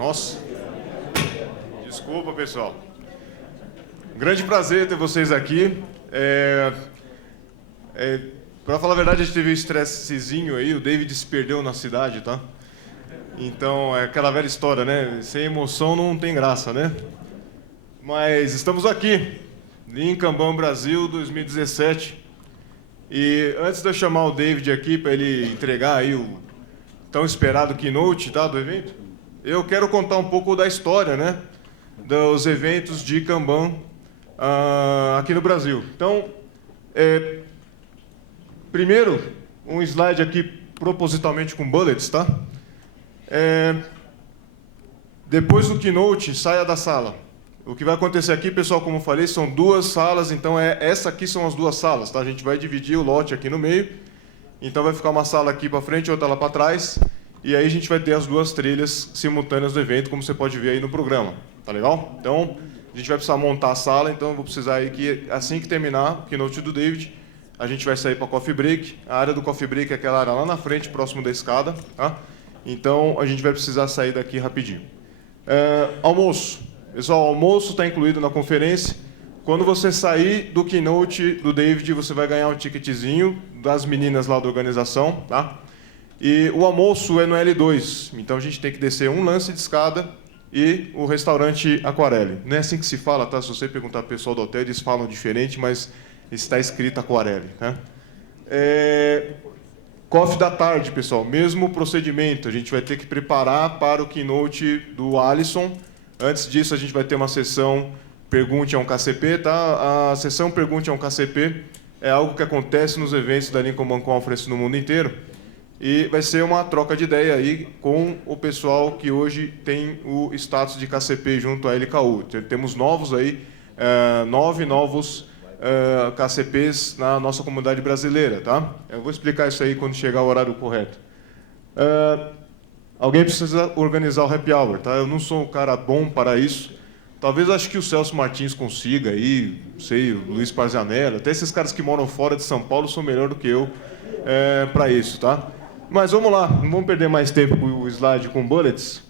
Nossa. Desculpa, pessoal. Grande prazer ter vocês aqui. Para falar a verdade, a gente teve um estressezinho aí, o David se perdeu na cidade, tá? Então, é aquela velha história, né? Sem emoção não tem graça, né? Mas estamos aqui, em Kanban Brasil 2017. E antes de eu chamar o David aqui para ele entregar aí o tão esperado keynote, tá, do evento, eu quero contar um pouco da história, né, dos eventos de Kanban aqui no Brasil. Então, primeiro, um slide aqui propositalmente com bullets, tá? Depois do keynote, saia da sala. O que vai acontecer aqui, pessoal, como eu falei, são duas salas, então essa aqui são as duas salas, tá? A gente vai dividir o lote aqui no meio, então vai ficar uma sala aqui para frente e outra lá para trás, e aí a gente vai ter as duas trilhas simultâneas do evento, como você pode ver aí no programa, tá legal? Então, a gente vai precisar montar a sala, então eu vou precisar aí que, assim que terminar o keynote do David, a gente vai sair para coffee break. A área do coffee break é aquela área lá na frente, próximo da escada, tá? Então, a gente vai precisar sair daqui rapidinho. Almoço. Pessoal, o almoço está incluído na conferência. Quando você sair do keynote do David, você vai ganhar um ticketzinho das meninas lá da organização, tá? E o almoço é no L2, então a gente tem que descer um lance de escada e o restaurante Aquarelle. Não é assim que se fala, tá? Se você perguntar para o pessoal do hotel, eles falam diferente, mas está escrito Aquarelle, né? Coffee da tarde, pessoal, mesmo procedimento. A gente vai ter que preparar para o keynote do Alisson. Antes disso, a gente vai ter uma sessão Pergunte a um KCP, tá? A sessão Pergunte a um KCP é algo que acontece nos eventos da Lincoln Ban Conference no mundo inteiro. E vai ser uma troca de ideia aí com o pessoal que hoje tem o status de KCP junto à LKU. Temos novos aí, 9 novos KCPs na nossa comunidade brasileira, tá? Eu vou explicar isso aí quando chegar o horário correto. Alguém precisa organizar o happy hour, tá? Eu não sou um cara bom para isso. Talvez acho que o Celso Martins consiga aí, não sei, o Luiz Parzanella, até esses caras que moram fora de São Paulo são melhor do que eu para isso, tá? Mas vamos lá, não vamos perder mais tempo com o slide com bullets.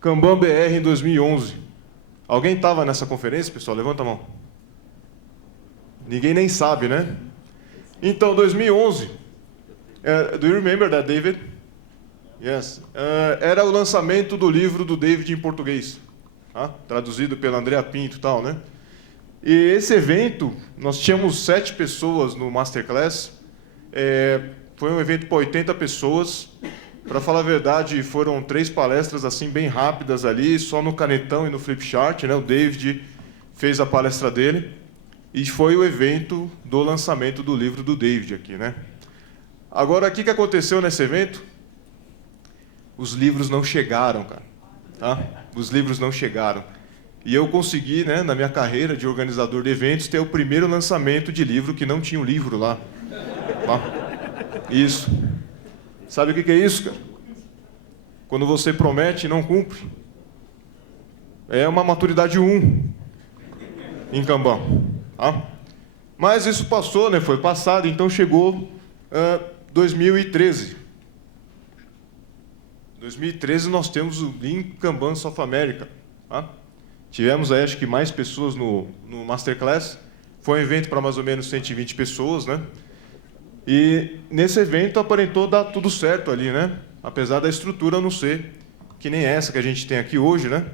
Kanban BR em 2011. Alguém estava nessa conferência, pessoal? Levanta a mão. Ninguém nem sabe, né? Então, 2011. Do you remember that, David? Yes. Era o lançamento do livro do David em português, tá? Traduzido pela Andrea Pinto e tal, né? E esse evento, nós tínhamos 7 pessoas no Masterclass. Foi um evento para 80 pessoas. Para falar a verdade, foram 3 palestras assim bem rápidas ali, só no canetão e no flipchart, né? O David fez a palestra dele e foi o evento do lançamento do livro do David aqui, né? Agora, o que aconteceu nesse evento? Os livros não chegaram, cara. Tá? Os livros não chegaram. E eu consegui, né, na minha carreira de organizador de eventos, ter o primeiro lançamento de livro que não tinha um livro lá. Tá? Isso. Sabe o que é isso, cara? Quando você promete e não cumpre. É uma maturidade 1 em Kanban. Tá? Mas isso passou, né? Foi passado, então chegou 2013. 2013 nós temos o Lean Kanban South America. Tá? Tivemos aí, acho que mais pessoas no Masterclass. Foi um evento para mais ou menos 120 pessoas, né? E nesse evento aparentou dar tudo certo ali, né? Apesar da estrutura não ser que nem essa que a gente tem aqui hoje, né?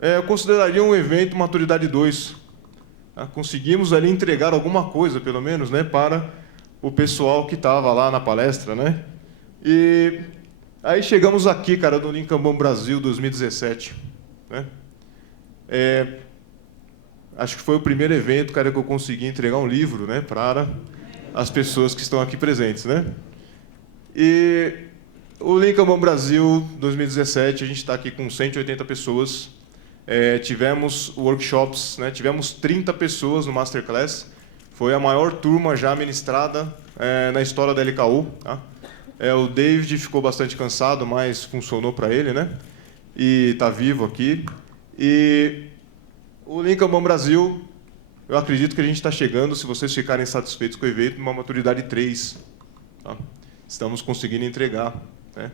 Eu consideraria um evento maturidade 2. Tá? Conseguimos ali entregar alguma coisa, pelo menos, né, para o pessoal que estava lá na palestra, né? E aí chegamos aqui, cara, no Lean Kanban Brasil 2017, né? Acho que foi o primeiro evento, cara, que eu consegui entregar um livro, né, para as pessoas que estão aqui presentes, né? E o Lean Kanban Brasil 2017, a gente está aqui com 180 pessoas. Tivemos workshops, né? Tivemos 30 pessoas no Masterclass. Foi a maior turma já ministrada na história da LKU. Tá? O David ficou bastante cansado, mas funcionou para ele, né? E está vivo aqui. E o Lean Kanban Brasil, eu acredito que a gente está chegando, se vocês ficarem satisfeitos com o evento, numa maturidade 3. Tá? Estamos conseguindo entregar, né,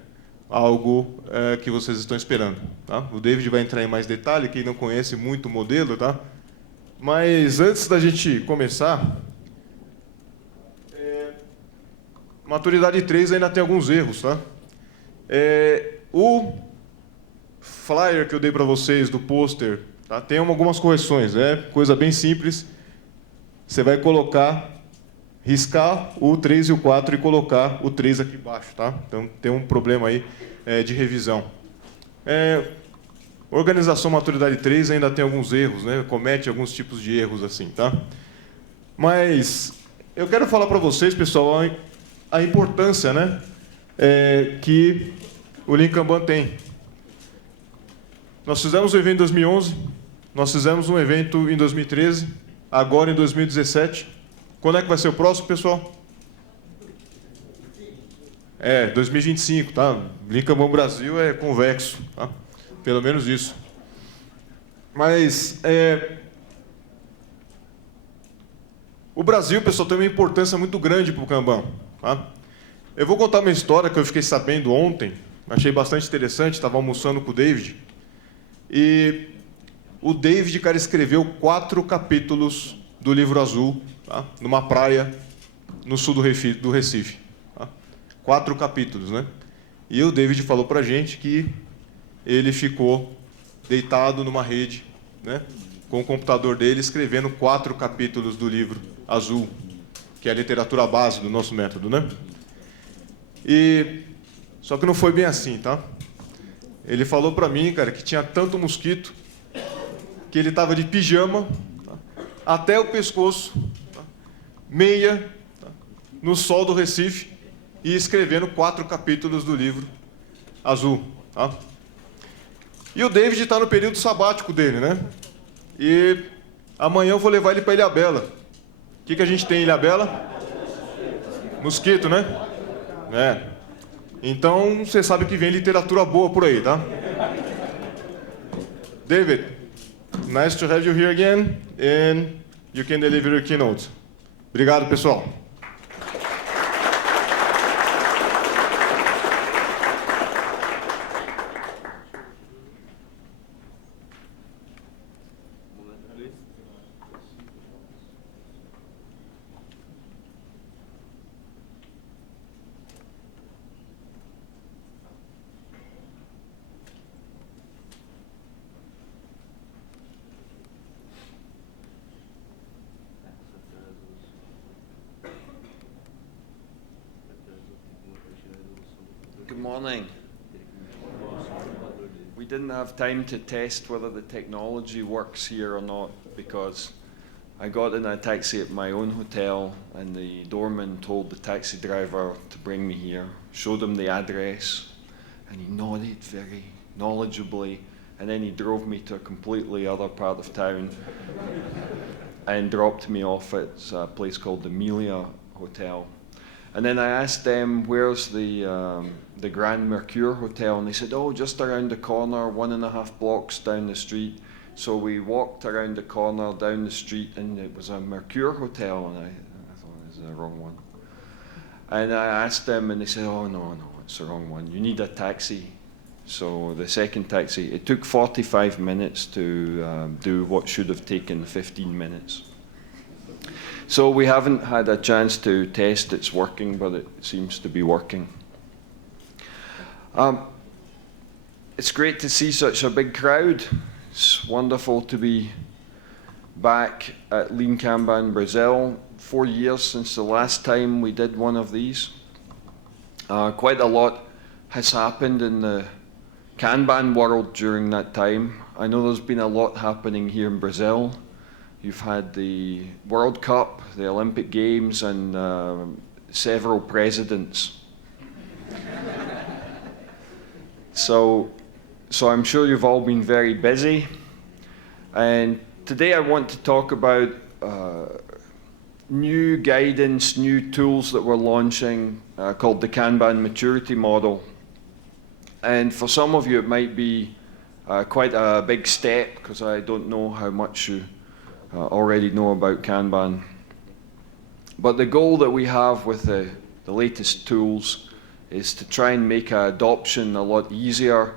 algo que vocês estão esperando. Tá? O David vai entrar em mais detalhe, quem não conhece muito o modelo, tá? Mas antes da gente começar, Maturidade 3 ainda tem alguns erros, tá? O flyer que eu dei para vocês do pôster, tá? Tem algumas correções, coisa bem simples. Você vai riscar o 3 e o 4 e colocar o 3 aqui embaixo, tá? Então tem um problema aí de revisão. Organização Maturidade 3 ainda tem alguns erros, né? Comete alguns tipos de erros assim, tá? Mas eu quero falar para vocês, pessoal, a importância, né, que o Lean Kanban tem. Nós fizemos um evento em 2011, nós fizemos um evento em 2013, agora em 2017. Quando é que vai ser o próximo, pessoal? 2025, tá? Lean Kanban Brasil é convexo, tá? Pelo menos isso. Mas o Brasil, pessoal, tem uma importância muito grande para o Kanban. Tá? Eu vou contar uma história que eu fiquei sabendo ontem, achei bastante interessante, estava almoçando com o David, e o David, cara, escreveu 4 capítulos do Livro Azul, tá? Numa praia no sul do Recife. Tá? 4 capítulos, né? E o David falou pra gente que ele ficou deitado numa rede, né, com o computador dele, escrevendo 4 capítulos do Livro Azul, que é a literatura base do nosso método, né? Só que não foi bem assim, tá? Ele falou pra mim, cara, que tinha tanto mosquito que ele estava de pijama, tá, até o pescoço, tá, meia, tá, no sol do Recife, e escrevendo 4 capítulos do Livro Azul, tá? E o David está no período sabático dele, né? E amanhã eu vou levar ele para Ilhabela. O que a gente tem em Ilhabela? Mosquito, né? Então, você sabe que vem literatura boa por aí, tá? David, nice to have you here again, and you can deliver your keynote. Obrigado, pessoal. Good morning. We didn't have time to test whether the technology works here or not because I got in a taxi at my own hotel and the doorman told the taxi driver to bring me here, showed him the address, and he nodded very knowledgeably, and then he drove me to a completely other part of town and dropped me off at a place called the Amelia Hotel. And then I asked them, where's the Grand Mercure Hotel? And they said, oh, just around the corner, 1.5 blocks down the street. So we walked around the corner, down the street, and it was a Mercure Hotel. And I thought, this is the wrong one. And I asked them, and they said, oh, no, it's the wrong one. You need a taxi. So the second taxi, it took 45 minutes to do what should have taken 15 minutes. So we haven't had a chance to test it's working, but it seems to be working. It's great to see such a big crowd. It's wonderful to be back at Lean Kanban Brazil. 4 years since the last time we did one of these. Quite a lot has happened in the Kanban world during that time. I know there's been a lot happening here in Brazil. You've had the World Cup, the Olympic Games, and several presidents. So I'm sure you've all been very busy. And today I want to talk about new guidance, new tools that we're launching called the Kanban Maturity Model. And for some of you it might be quite a big step because I don't know how much you already know about Kanban. But the goal that we have with the latest tools is to try and make adoption a lot easier,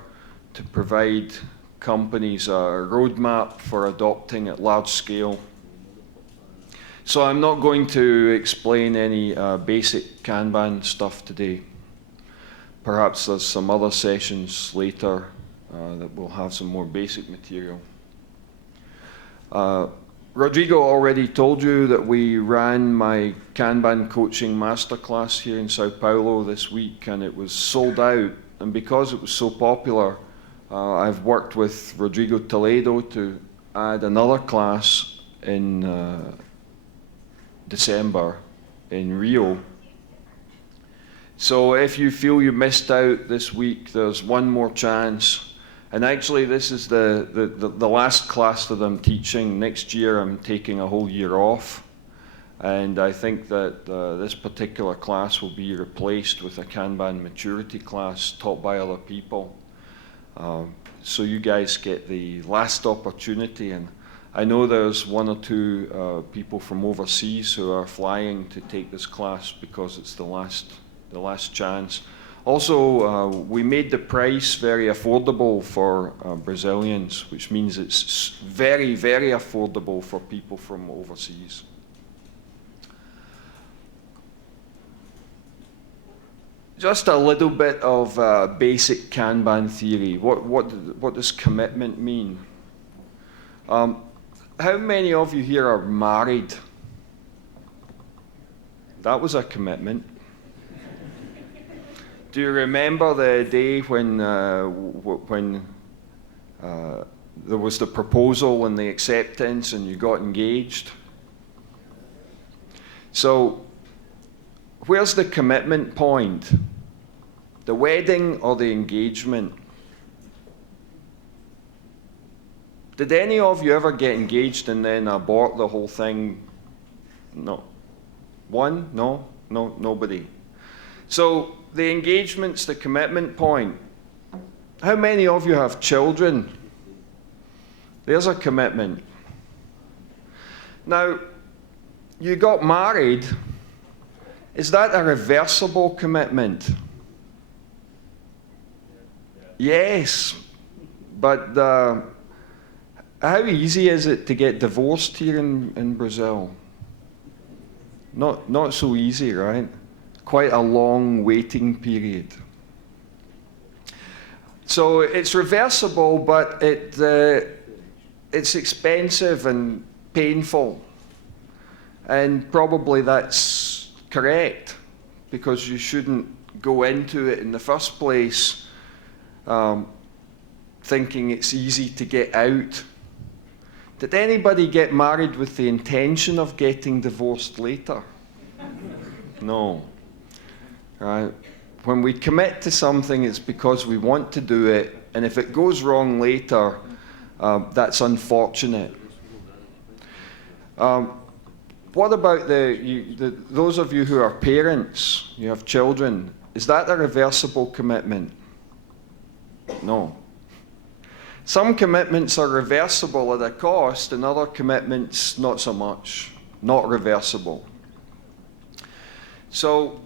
to provide companies a roadmap for adopting at large scale. So I'm not going to explain any basic Kanban stuff today. Perhaps there's some other sessions later that will have some more basic material. Rodrigo already told you that we ran my Kanban coaching masterclass here in Sao Paulo this week, and it was sold out. And because it was so popular, I've worked with Rodrigo Toledo to add another class in December in Rio. So if you feel you missed out this week, there's one more chance. And actually, this is the last class that I'm teaching. Next year, I'm taking a whole year off. And I think that this particular class will be replaced with a Kanban maturity class taught by other people. So you guys get the last opportunity. And I know there's one or two people from overseas who are flying to take this class because it's the last chance. Also, we made the price very affordable for Brazilians, which means it's very, very affordable for people from overseas. Just a little bit of basic Kanban theory. What does commitment mean? How many of you here are married? That was a commitment. Do you remember the day when there was the proposal and the acceptance and you got engaged? So, where's the commitment point? The wedding or the engagement? Did any of you ever get engaged and then abort the whole thing? No. One? No? No, nobody. So, the engagement's the commitment point. How many of you have children? There's a commitment. Now, you got married. Is that a reversible commitment? Yes. But how easy is it to get divorced here in Brazil? Not so easy, right? Quite a long waiting period. So it's reversible, but it's expensive and painful. And probably that's correct, because you shouldn't go into it in the first place thinking it's easy to get out. Did anybody get married with the intention of getting divorced later? No. Right? When we commit to something, it's because we want to do it, and if it goes wrong later, that's unfortunate. What about those of you who are parents, you have children, is that a reversible commitment? No. Some commitments are reversible at a cost, and other commitments not so much, not reversible. So,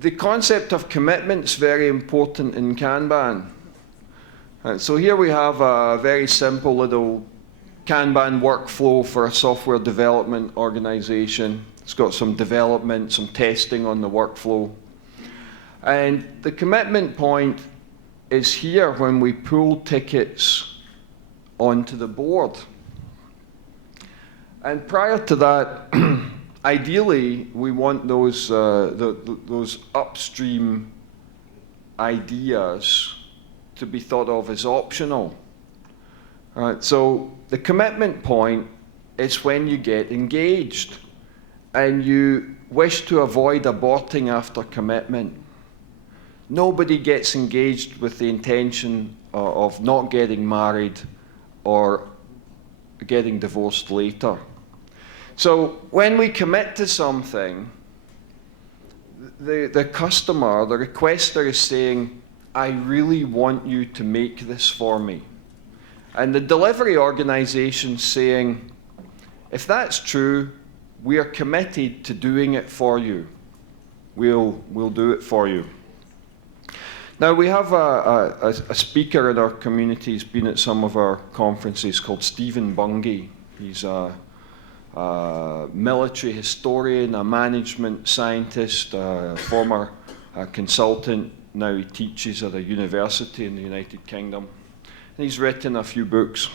the concept of commitment is very important in Kanban. So here we have a very simple little Kanban workflow for a software development organization. It's got some development, some testing on the workflow. And the commitment point is here when we pull tickets onto the board. And prior to that, ideally, we want those upstream ideas to be thought of as optional. Right, so the commitment point is when you get engaged and you wish to avoid aborting after commitment. Nobody gets engaged with the intention of not getting married or getting divorced later. So when we commit to something, the customer, the requester is saying, I really want you to make this for me. And the delivery organization saying, if that's true, we are committed to doing it for you. we'll do it for you. Now, we have a speaker in our community. He's been at some of our conferences, called Stephen Bungay. He's a military historian, a management scientist, a former consultant. Now he teaches at a university in the United Kingdom. And he's written a few books.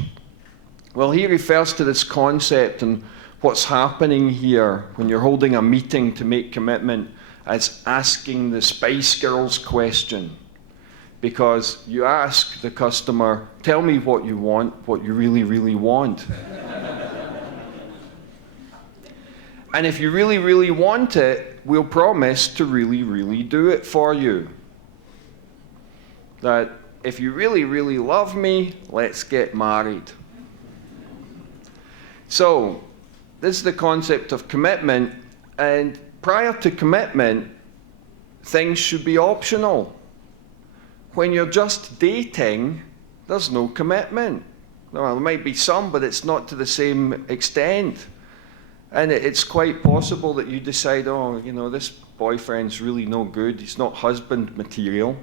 Well, he refers to this concept and what's happening here when you're holding a meeting to make commitment as asking the Spice Girls question. Because you ask the customer, tell me what you want, what you really, really want. And if you really, really want it, we'll promise to really, really do it for you. That if you really, really love me, let's get married. So, this is the concept of commitment, and prior to commitment, things should be optional. When you're just dating, there's no commitment. Well, there might be some, but it's not to the same extent. And it's quite possible that you decide, oh, you know, this boyfriend's really no good. He's not husband material.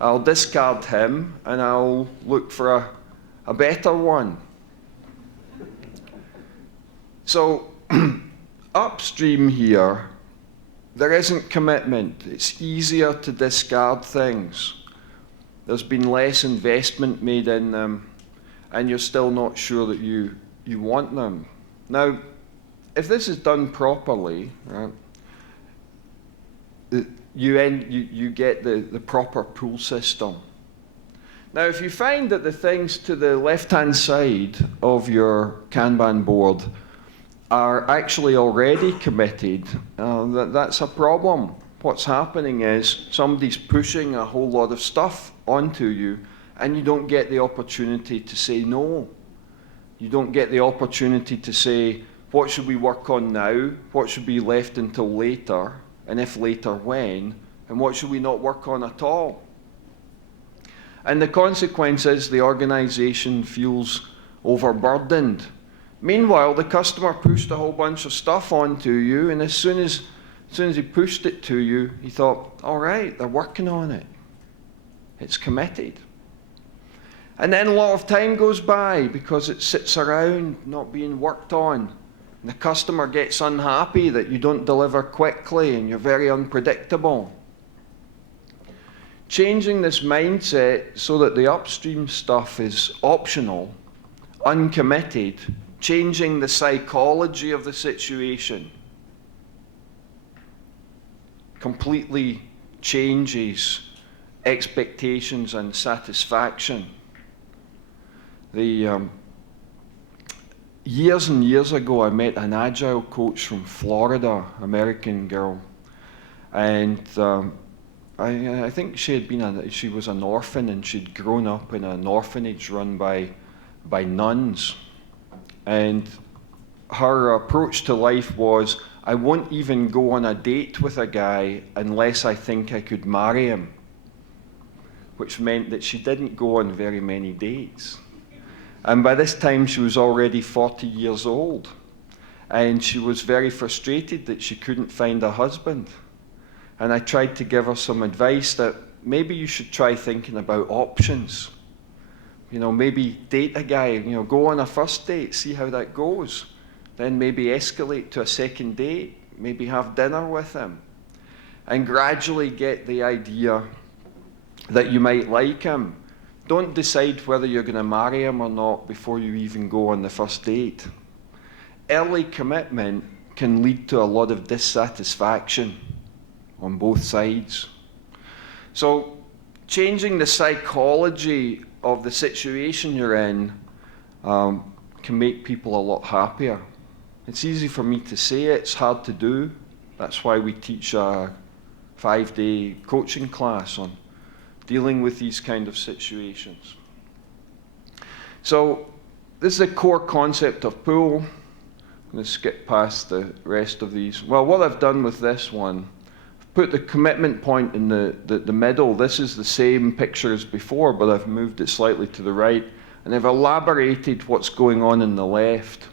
I'll discard him and I'll look for a better one. So, upstream here, there isn't commitment. It's easier to discard things. There's been less investment made in them, and you're still not sure that you want them. Now, if this is done properly, right, you get the proper pull system. Now, if you find that the things to the left-hand side of your Kanban board are actually already committed, that's a problem. What's happening is somebody's pushing a whole lot of stuff onto you, and you don't get the opportunity to say no. You don't get the opportunity to say, what should we work on now? What should be left until later? And if later, when? And what should we not work on at all? And the consequence is the organization feels overburdened. Meanwhile, the customer pushed a whole bunch of stuff onto you, and as soon as he pushed it to you, he thought, all right, they're working on it. It's committed. And then a lot of time goes by because it sits around not being worked on. And the customer gets unhappy that you don't deliver quickly and you're very unpredictable. Changing this mindset so that the upstream stuff is optional, uncommitted, changing the psychology of the situation completely changes expectations and satisfaction. Years and years ago, I met an agile coach from Florida, American girl, and I think she was an orphan, and she'd grown up in an orphanage run by nuns. And her approach to life was, I won't even go on a date with a guy unless I think I could marry him, which meant that she didn't go on very many dates. And by this time, she was already 40 years old, and she was very frustrated that she couldn't find a husband. And I tried to give her some advice that maybe you should try thinking about options. You know, maybe date a guy, you know, go on a first date, see how that goes. Then maybe escalate to a second date, maybe have dinner with him. And gradually get the idea that you might like him. Don't decide whether you're going to marry him or not before you even go on the first date. Early commitment can lead to a lot of dissatisfaction on both sides. So, changing the psychology of the situation you're in can make people a lot happier. It's easy for me to say it, it's hard to do. That's why we teach a 5-day coaching class on dealing with these kind of situations. So, this is a core concept of pull. I'm going to skip past the rest of these. Well, what I've done with this one, I've put the commitment point in the middle. This is the same picture as before, but I've moved it slightly to the right, and I've elaborated what's going on in the left.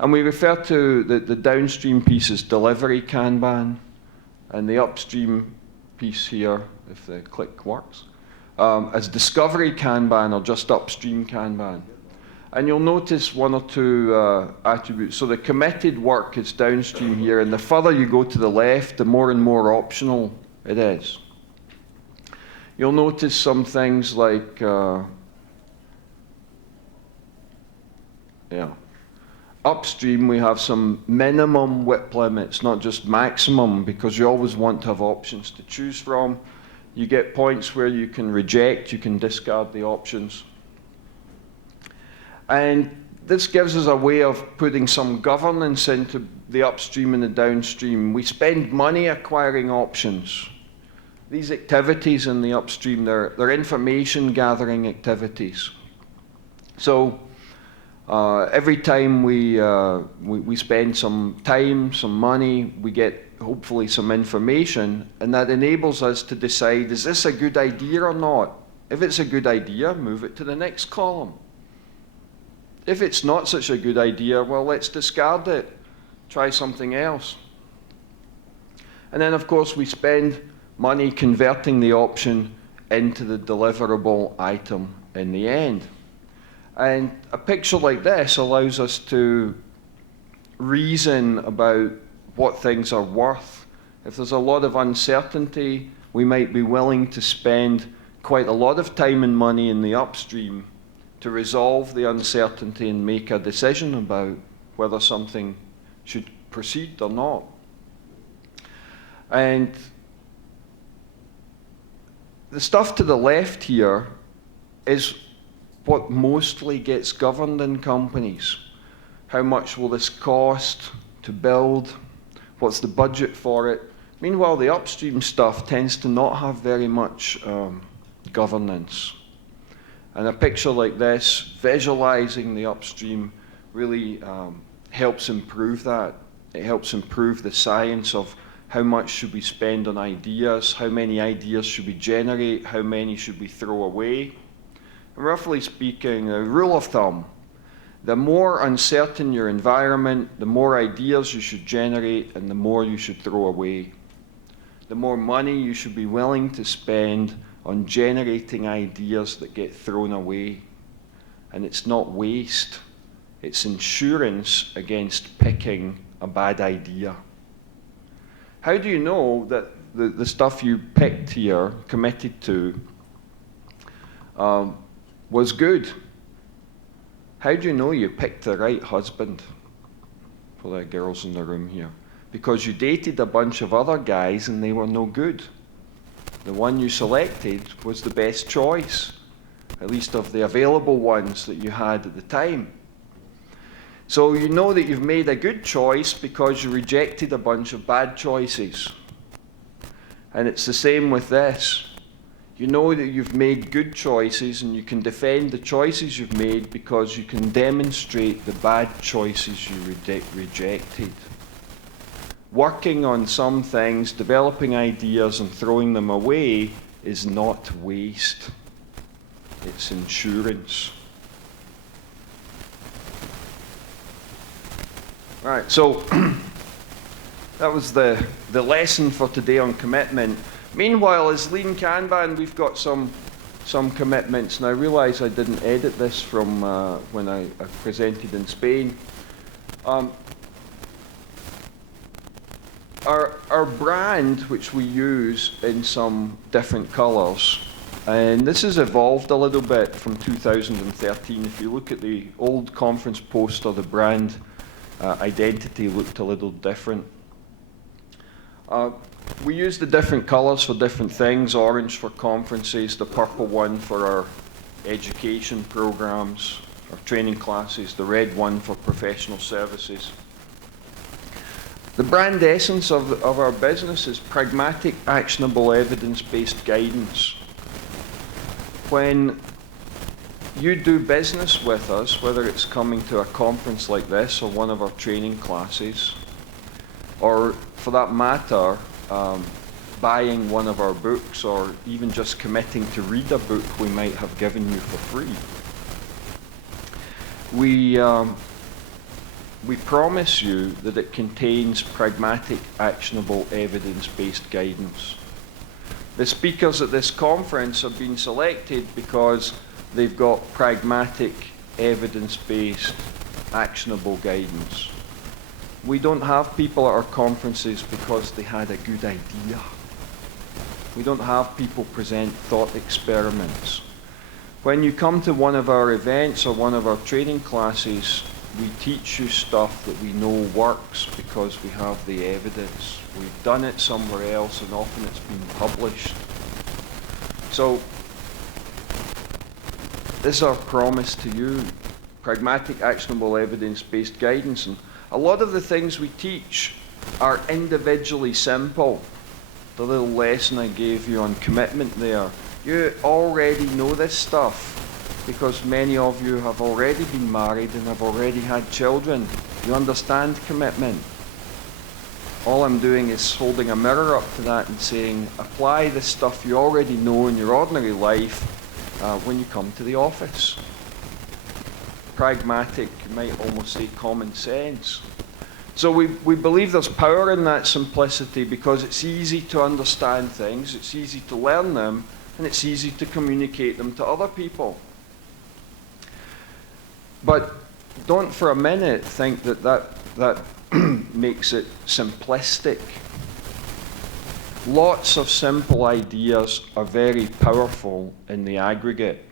And we refer to the downstream piece as delivery Kanban, and the upstream piece here, if the click works, as discovery Kanban or just upstream Kanban. And you'll notice one or two attributes. So the committed work is downstream here, and the further you go to the left, the more and more optional it is. You'll notice some things like, upstream we have some minimum WIP limits, not just maximum, because you always want to have options to choose from. You get points where you can reject, you can discard the options. And this gives us a way of putting some governance into the upstream and the downstream. We spend money acquiring options. These activities in the upstream, they're information gathering activities. So every time we spend some time, some money, we get hopefully some information, and that enables us to decide, is this a good idea or not? If it's a good idea, move it to the next column. If it's not such a good idea, well, let's discard it, try something else. And then, of course, we spend money converting the option into the deliverable item in the end. And a picture like this allows us to reason about what things are worth. If there's a lot of uncertainty, we might be willing to spend quite a lot of time and money in the upstream to resolve the uncertainty and make a decision about whether something should proceed or not. And the stuff to the left here is what mostly gets governed in companies. How much will this cost to build? What's the budget for it? Meanwhile, the upstream stuff tends to not have very much governance. And a picture like this, visualizing the upstream, really helps improve that. It helps improve the science of how much should we spend on ideas, how many ideas should we generate, how many should we throw away. And roughly speaking, a rule of thumb, the more uncertain your environment, the more ideas you should generate and the more you should throw away. The more money you should be willing to spend on generating ideas that get thrown away. And it's not waste, it's insurance against picking a bad idea. How do you know that the stuff you picked here, committed to, was good? How do you know you picked the right husband? For the girls in the room here. Because you dated a bunch of other guys and they were no good. The one you selected was the best choice, at least of the available ones that you had at the time. So you know that you've made a good choice because you rejected a bunch of bad choices. And it's the same with this. You know that you've made good choices and you can defend the choices you've made because you can demonstrate the bad choices you rejected. Working on some things, developing ideas and throwing them away is not waste. It's insurance. All right, so that was the lesson for today on commitment. Meanwhile, as Lean Kanban, we've got some commitments. And I realize I didn't edit this from when I presented in Spain. Our brand, which we use in some different colors, and this has evolved a little bit from 2013. If you look at the old conference poster, the brand identity looked a little different. We use the different colors for different things. Orange for conferences, the purple one for our education programs, our training classes, the red one for professional services. The brand essence of our business is pragmatic, actionable, evidence-based guidance. When you do business with us, whether it's coming to a conference like this or one of our training classes, or for that matter, buying one of our books, or even just committing to read a book we might have given you for free, we promise you that it contains pragmatic, actionable, evidence-based guidance. The speakers at this conference have been selected because they've got pragmatic, evidence-based, actionable guidance. We don't have people at our conferences because they had a good idea. We don't have people present thought experiments. When you come to one of our events or one of our training classes, we teach you stuff that we know works because we have the evidence. We've done it somewhere else and often it's been published. So, this is our promise to you. Pragmatic, actionable, evidence-based guidance. And a lot of the things we teach are individually simple. The little lesson I gave you on commitment there. You already know this stuff because many of you have already been married and have already had children. You understand commitment. All I'm doing is holding a mirror up to that and saying, apply the stuff you already know in your ordinary life when you come to the office. Pragmatic, you might almost say common sense. So we believe there's power in that simplicity because it's easy to understand things, it's easy to learn them, and it's easy to communicate them to other people. But don't for a minute think that makes it simplistic. Lots of simple ideas are very powerful in the aggregate.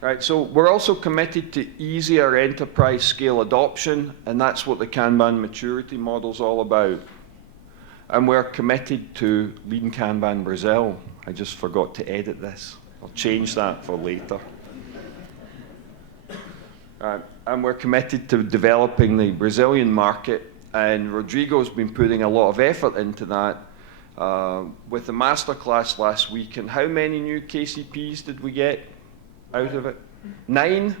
Right, so we're also committed to easier enterprise scale adoption, and that's what the Kanban maturity model is all about. And we're committed to Lean Kanban Brazil. I just forgot to edit this. I'll change that for later. And we're committed to developing the Brazilian market, and Rodrigo's been putting a lot of effort into that with the masterclass last week. And how many new KCPs did we get out of it? 9?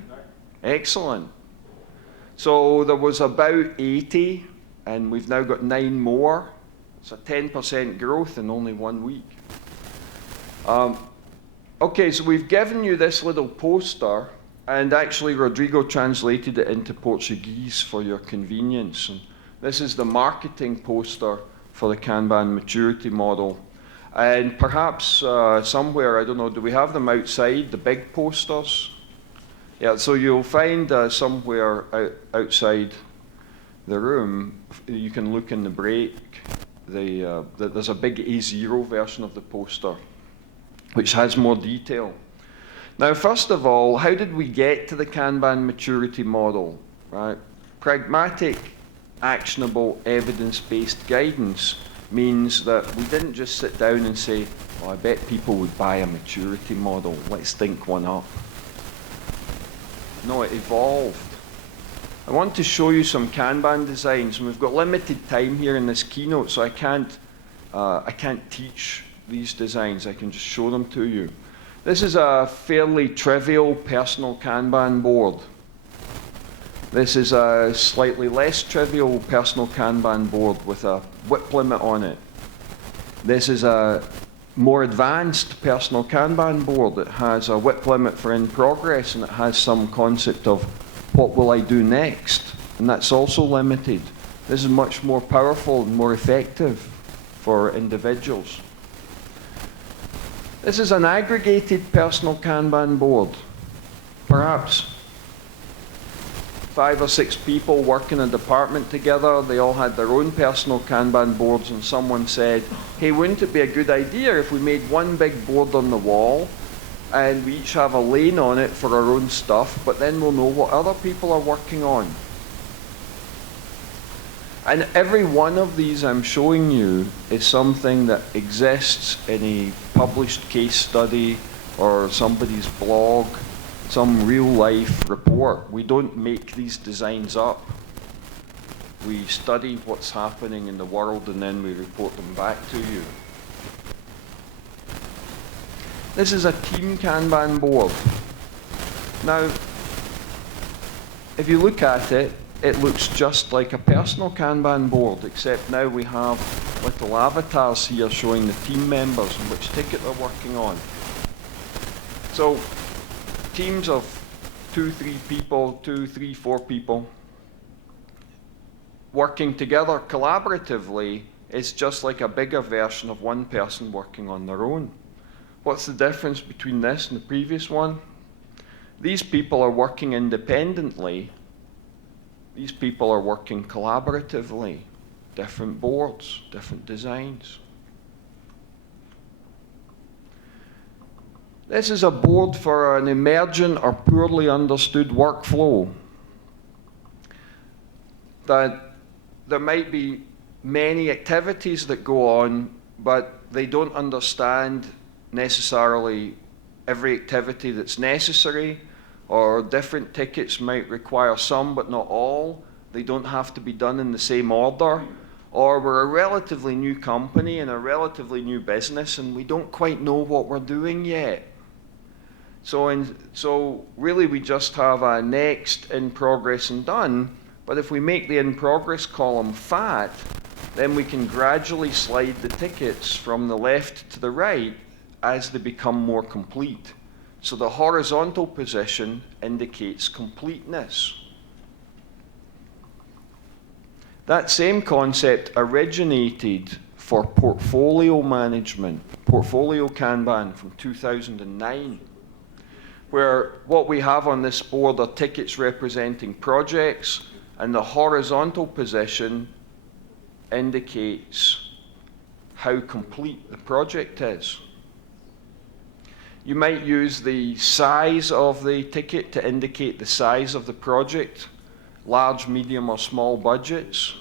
Excellent. So there was about 80, and we've now got 9 more. It's a 10% growth in only 1 week. Okay, so we've given you this little poster, and actually Rodrigo translated it into Portuguese for your convenience. And this is the marketing poster for the Kanban maturity model. And perhaps somewhere, I don't know, do we have them outside, the big posters? Yeah, so you'll find somewhere outside the room, you can look in the break, there's a big A0 version of the poster, which has more detail. Now, first of all, how did we get to the Kanban maturity model? Right? Pragmatic, actionable, evidence-based guidance means that we didn't just sit down and say, well, I bet people would buy a maturity model. Let's think one up. No, it evolved. I want to show you some Kanban designs, and we've got limited time here in this keynote, so I can't teach these designs. I can just show them to you. This is a fairly trivial personal Kanban board. This is a slightly less trivial personal Kanban board with a whip limit on it. This is a more advanced personal Kanban board that has a whip limit for in progress, and it has some concept of what will I do next, and that's also limited. This is much more powerful and more effective for individuals. This is an aggregated personal Kanban board. Perhaps 5 or 6 people work in a department together. They all had their own personal Kanban boards, and someone said, hey, wouldn't it be a good idea if we made one big board on the wall and we each have a lane on it for our own stuff, but then we'll know what other people are working on. And every one of these I'm showing you is something that exists in a published case study or somebody's blog, some real-life report. We don't make these designs up. We study what's happening in the world and then we report them back to you. This is a team Kanban board. Now, if you look at it, it looks just like a personal Kanban board, except now we have little avatars here showing the team members and which ticket they're working on. So, teams of 2, 3 people, 2, 3, 4 people working together collaboratively is just like a bigger version of one person working on their own. What's the difference between this and the previous one? These people are working independently. These people are working collaboratively. Different boards, different designs. This is a board for an emergent or poorly understood workflow. That there might be many activities that go on, but they don't understand necessarily every activity that's necessary, or different tickets might require some but not all. They don't have to be done in the same order. Or we're a relatively new company and a relatively new business and we don't quite know what we're doing yet. So really we just have a next, in progress and done, but if we make the in progress column fat, then we can gradually slide the tickets from the left to the right as they become more complete. So the horizontal position indicates completeness. That same concept originated for portfolio management, portfolio Kanban from 2009, where what we have on this board are tickets representing projects, and the horizontal position indicates how complete the project is. You might use the size of the ticket to indicate the size of the project, large, medium, or small budgets.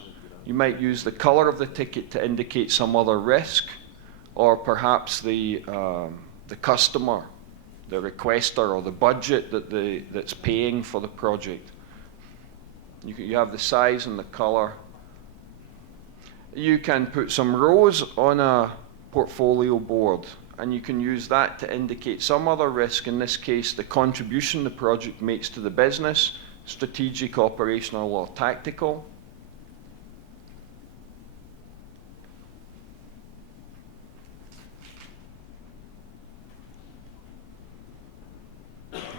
You might use the color of the ticket to indicate some other risk, or perhaps the customer, the requester, or the budget that's paying for the project. You have the size and the color. You can put some rows on a portfolio board, and you can use that to indicate some other risk, in this case the contribution the project makes to the business, strategic, operational, or tactical.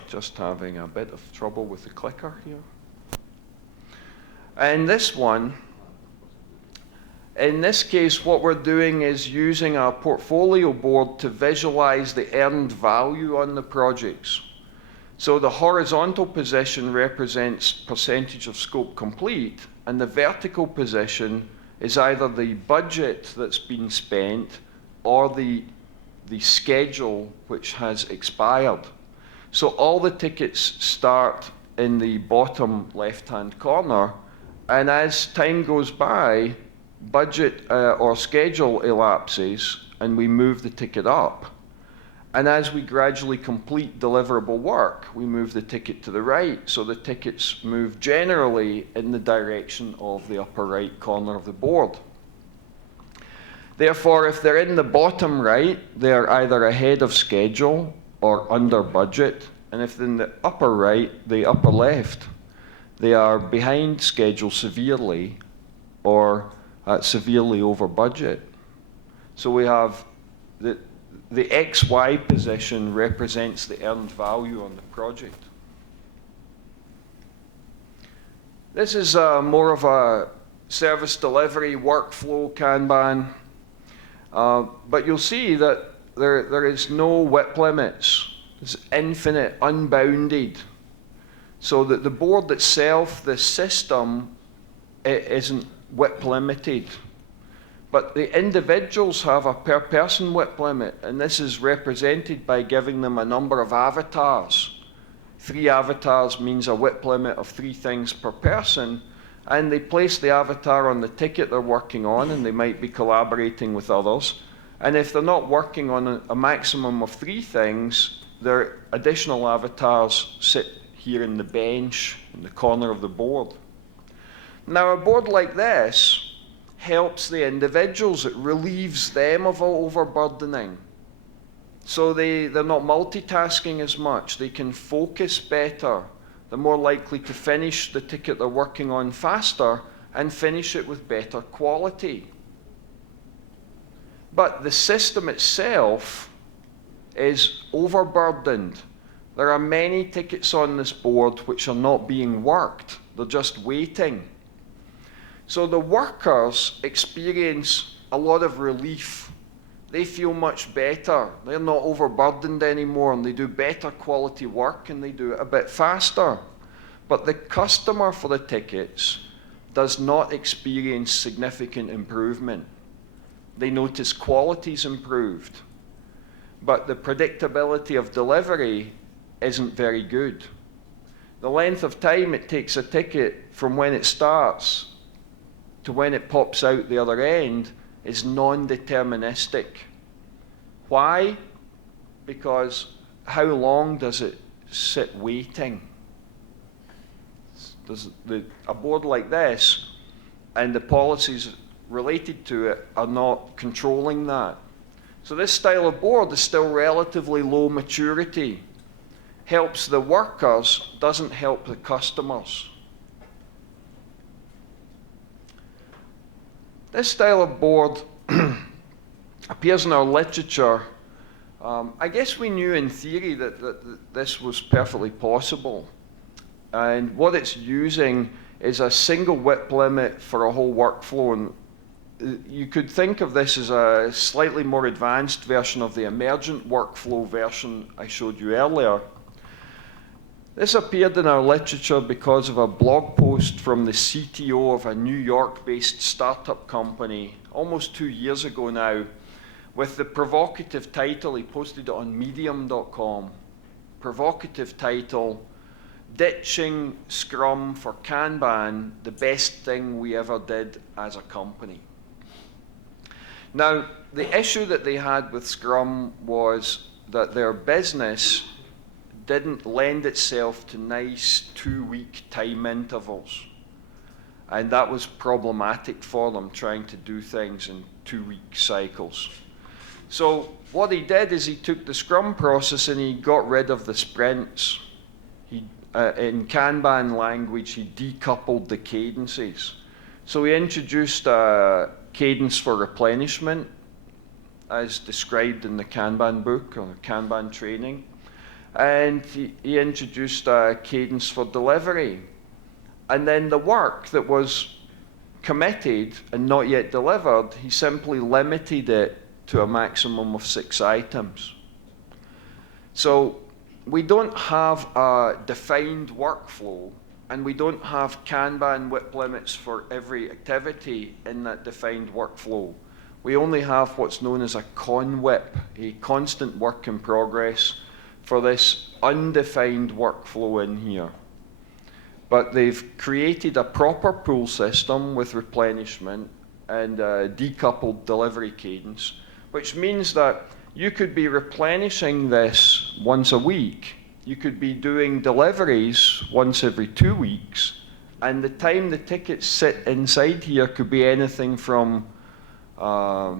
Just having a bit of trouble with the clicker here. And this one, in this case, what we're doing is using our portfolio board to visualize the earned value on the projects. So the horizontal position represents percentage of scope complete, and the vertical position is either the budget that's been spent or the schedule which has expired. So all the tickets start in the bottom left-hand corner, and as time goes by, budget or schedule elapses, and we move the ticket up. And as we gradually complete deliverable work, we move the ticket to the right, so the tickets move generally in the direction of the upper right corner of the board. Therefore, if they're in the bottom right, they're either ahead of schedule or under budget, and if in the upper right, the upper left, they are behind schedule severely or severely over budget. So we have the XY position represents the earned value on the project. This is more of a service delivery workflow Kanban, but you'll see that there is no WIP limits. It's infinite, unbounded. So that the board itself, the system, it isn't WIP limited. But the individuals have a per person WIP limit, and this is represented by giving them a number of avatars. 3 avatars means a WIP limit of 3 things per person, and they place the avatar on the ticket they're working on, and they might be collaborating with others. And if they're not working on a maximum of 3 things, their additional avatars sit here in the bench, in the corner of the board. Now, a board like this helps the individuals. It relieves them of overburdening. So they're not multitasking as much. They can focus better. They're more likely to finish the ticket they're working on faster and finish it with better quality. But the system itself is overburdened. There are many tickets on this board which are not being worked. They're just waiting. So the workers experience a lot of relief. They feel much better. They're not overburdened anymore, and they do better quality work, and they do it a bit faster. But the customer for the tickets does not experience significant improvement. They notice quality's improved, but the predictability of delivery isn't very good. The length of time it takes a ticket from when it starts to when it pops out the other end is non-deterministic. Why? Because how long does it sit waiting? A board like this and the policies related to it are not controlling that. So this style of board is still relatively low maturity. Helps the workers, doesn't help the customers. This style of board appears in our literature. I guess we knew in theory that this was perfectly possible. And what it's using is a single whip limit for a whole workflow. And you could think of this as a slightly more advanced version of the emergent workflow version I showed you earlier. This appeared in our literature because of a blog post from the CTO of a New York-based startup company almost 2 years ago now, with the provocative title. He posted it on medium.com. Provocative title, "Ditching Scrum for Kanban, the best thing we ever did as a company." Now, the issue that they had with Scrum was that their business didn't lend itself to nice 2-week time intervals. And that was problematic for them, trying to do things in 2-week cycles. So what he did is he took the Scrum process and he got rid of the sprints. In Kanban language, he decoupled the cadences. So he introduced a cadence for replenishment, as described in the Kanban book or the Kanban training. And he introduced a cadence for delivery. And then the work that was committed and not yet delivered, he simply limited it to a maximum of 6 items. So we don't have a defined workflow, and we don't have Kanban whip limits for every activity in that defined workflow. We only have what's known as a con-whip, a constant work in progress, for this undefined workflow in here. But they've created a proper pull system with replenishment and a decoupled delivery cadence, which means that you could be replenishing this once a week. You could be doing deliveries once every 2 weeks, and the time the tickets sit inside here could be anything from a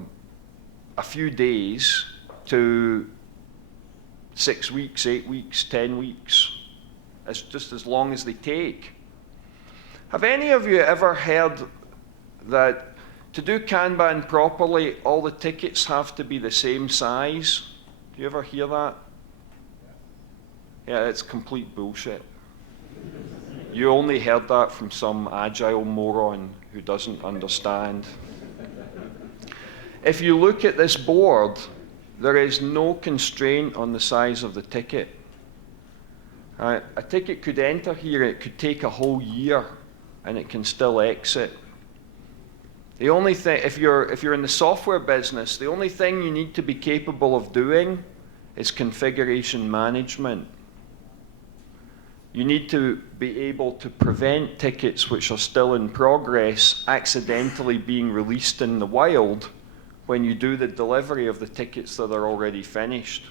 few days to 6 weeks, 8 weeks, 10 weeks. It's just as long as they take. Have any of you ever heard that to do Kanban properly, all the tickets have to be the same size? Do you ever hear that? Yeah, it's complete bullshit. You only heard that from some agile moron who doesn't understand. If you look at this board, there is no constraint on the size of the ticket. A ticket could enter here, it could take a whole year, and it can still exit. The only thing, if you're in the software business, the only thing you need to be capable of doing is configuration management. You need to be able to prevent tickets which are still in progress accidentally being released in the wild when you do the delivery of the tickets that are already finished.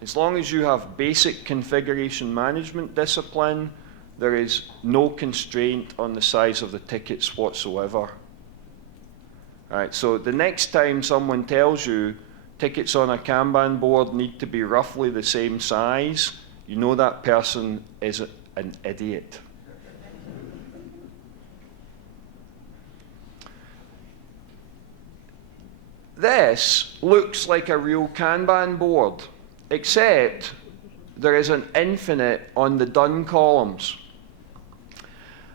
As long as you have basic configuration management discipline, there is no constraint on the size of the tickets whatsoever. All right, so the next time someone tells you tickets on a Kanban board need to be roughly the same size, you know that person is an idiot. This looks like a real Kanban board, except there is an infinite on the done columns.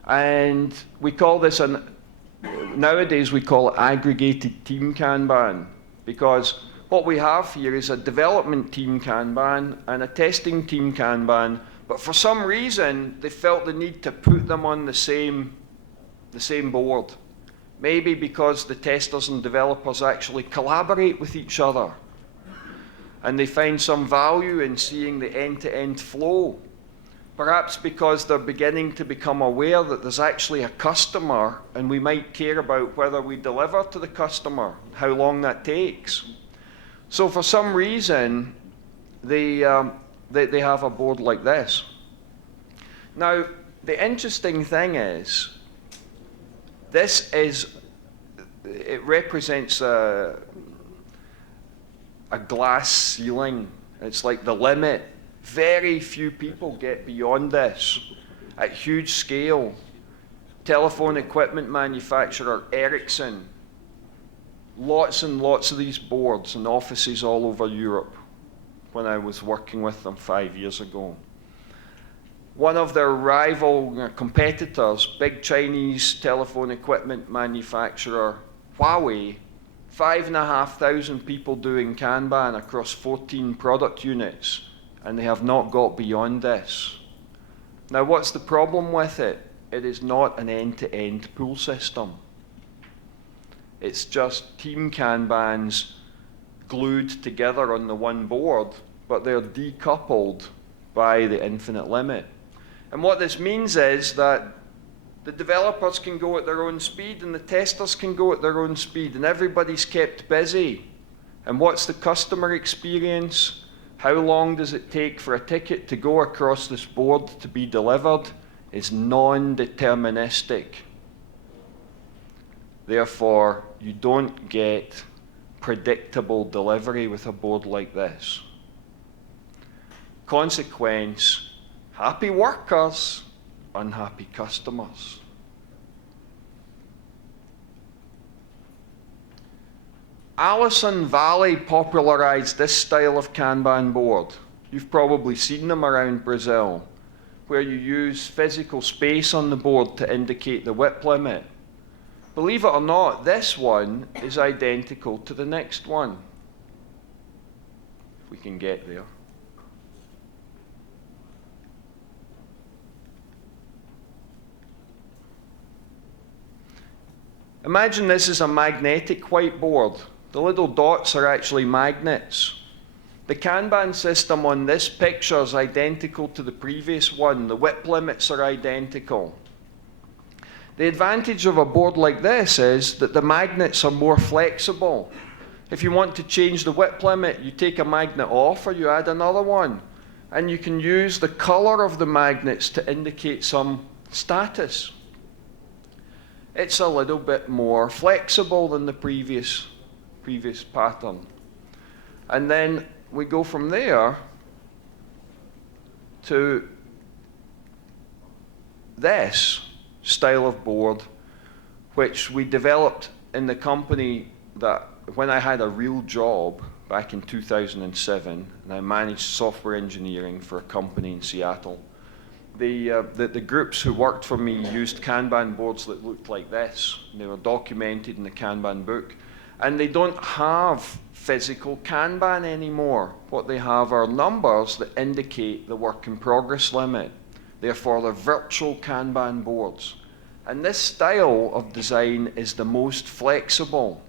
And we call this nowadays we call it aggregated team Kanban, because what we have here is a development team Kanban and a testing team Kanban, but for some reason they felt the need to put them on the same board. Maybe because the testers and developers actually collaborate with each other and they find some value in seeing the end-to-end flow. Perhaps because they're beginning to become aware that there's actually a customer and we might care about whether we deliver to the customer, how long that takes. So for some reason, they have a board like this. Now, the interesting thing is, it represents a glass ceiling. It's like the limit. Very few people get beyond this at huge scale. Telephone equipment manufacturer Ericsson, lots and lots of these boards in offices all over Europe when I was working with them 5 years ago. One of their rival competitors, big Chinese telephone equipment manufacturer Huawei, 5,500 people doing Kanban across 14 product units, and they have not got beyond this. Now, what's the problem with it? It is not an end-to-end pool system. It's just team Kanbans glued together on the one board, but they're decoupled by the infinite limit. And what this means is that the developers can go at their own speed and the testers can go at their own speed, and everybody's kept busy. And what's the customer experience? How long does it take for a ticket to go across this board to be delivered? It's non-deterministic. Therefore, you don't get predictable delivery with a board like this. Consequence, happy workers, unhappy customers. Allison Valley popularized this style of Kanban board. You've probably seen them around Brazil, where you use physical space on the board to indicate the width limit. Believe it or not, this one is identical to the next one. If we can get there. Imagine this is a magnetic whiteboard. The little dots are actually magnets. The Kanban system on this picture is identical to the previous one. The width limits are identical. The advantage of a board like this is that the magnets are more flexible. If you want to change the width limit, you take a magnet off or you add another one. And you can use the color of the magnets to indicate some status. It's a little bit more flexible than the previous pattern. And then we go from there to this style of board, which we developed in the company that when I had a real job back in 2007, and I managed software engineering for a company in Seattle. The groups who worked for me used Kanban boards that looked like this. They were documented in the Kanban book. And they don't have physical Kanban anymore. What they have are numbers that indicate the work in progress limit. Therefore, they're virtual Kanban boards. And this style of design is the most flexible,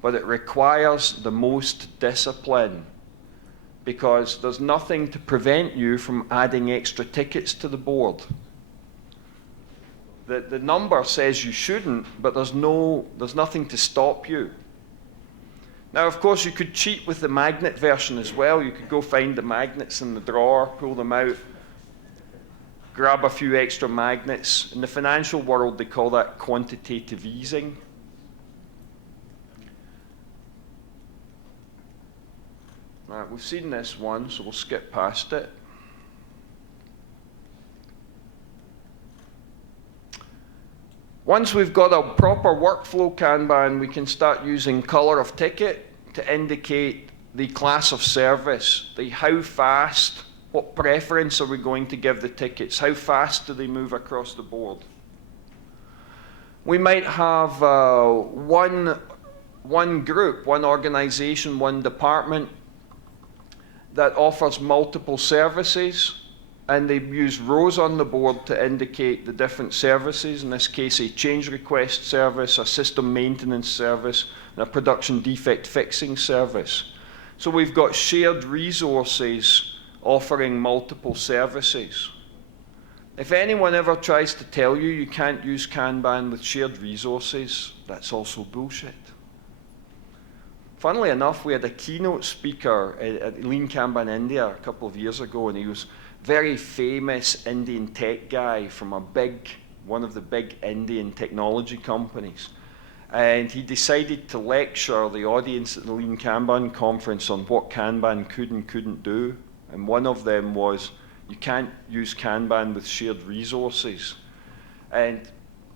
but it requires the most discipline, because there's nothing to prevent you from adding extra tickets to the board. The number says you shouldn't, but there's nothing to stop you. Now, of course, you could cheat with the magnet version as well. You could go find the magnets in the drawer, pull them out, grab a few extra magnets. In the financial world, they call that quantitative easing. All right, we've seen this one, so we'll skip past it. Once we've got a proper workflow Kanban, we can start using color of ticket to indicate the class of service, the how fast, What preference are we going to give the tickets? How fast do they move across the board? We might have one group, one organization, one department that offers multiple services, and they use rows on the board to indicate the different services, in this case a change request service, a system maintenance service, and a production defect fixing service. So we've got shared resources offering multiple services. If anyone ever tries to tell you you can't use Kanban with shared resources, that's also bullshit. Funnily enough, we had a keynote speaker at Lean Kanban India a couple of years ago, and he was a very famous Indian tech guy from one of the big Indian technology companies. And he decided to lecture the audience at the Lean Kanban conference on what Kanban could and couldn't do. And one of them was, you can't use Kanban with shared resources. And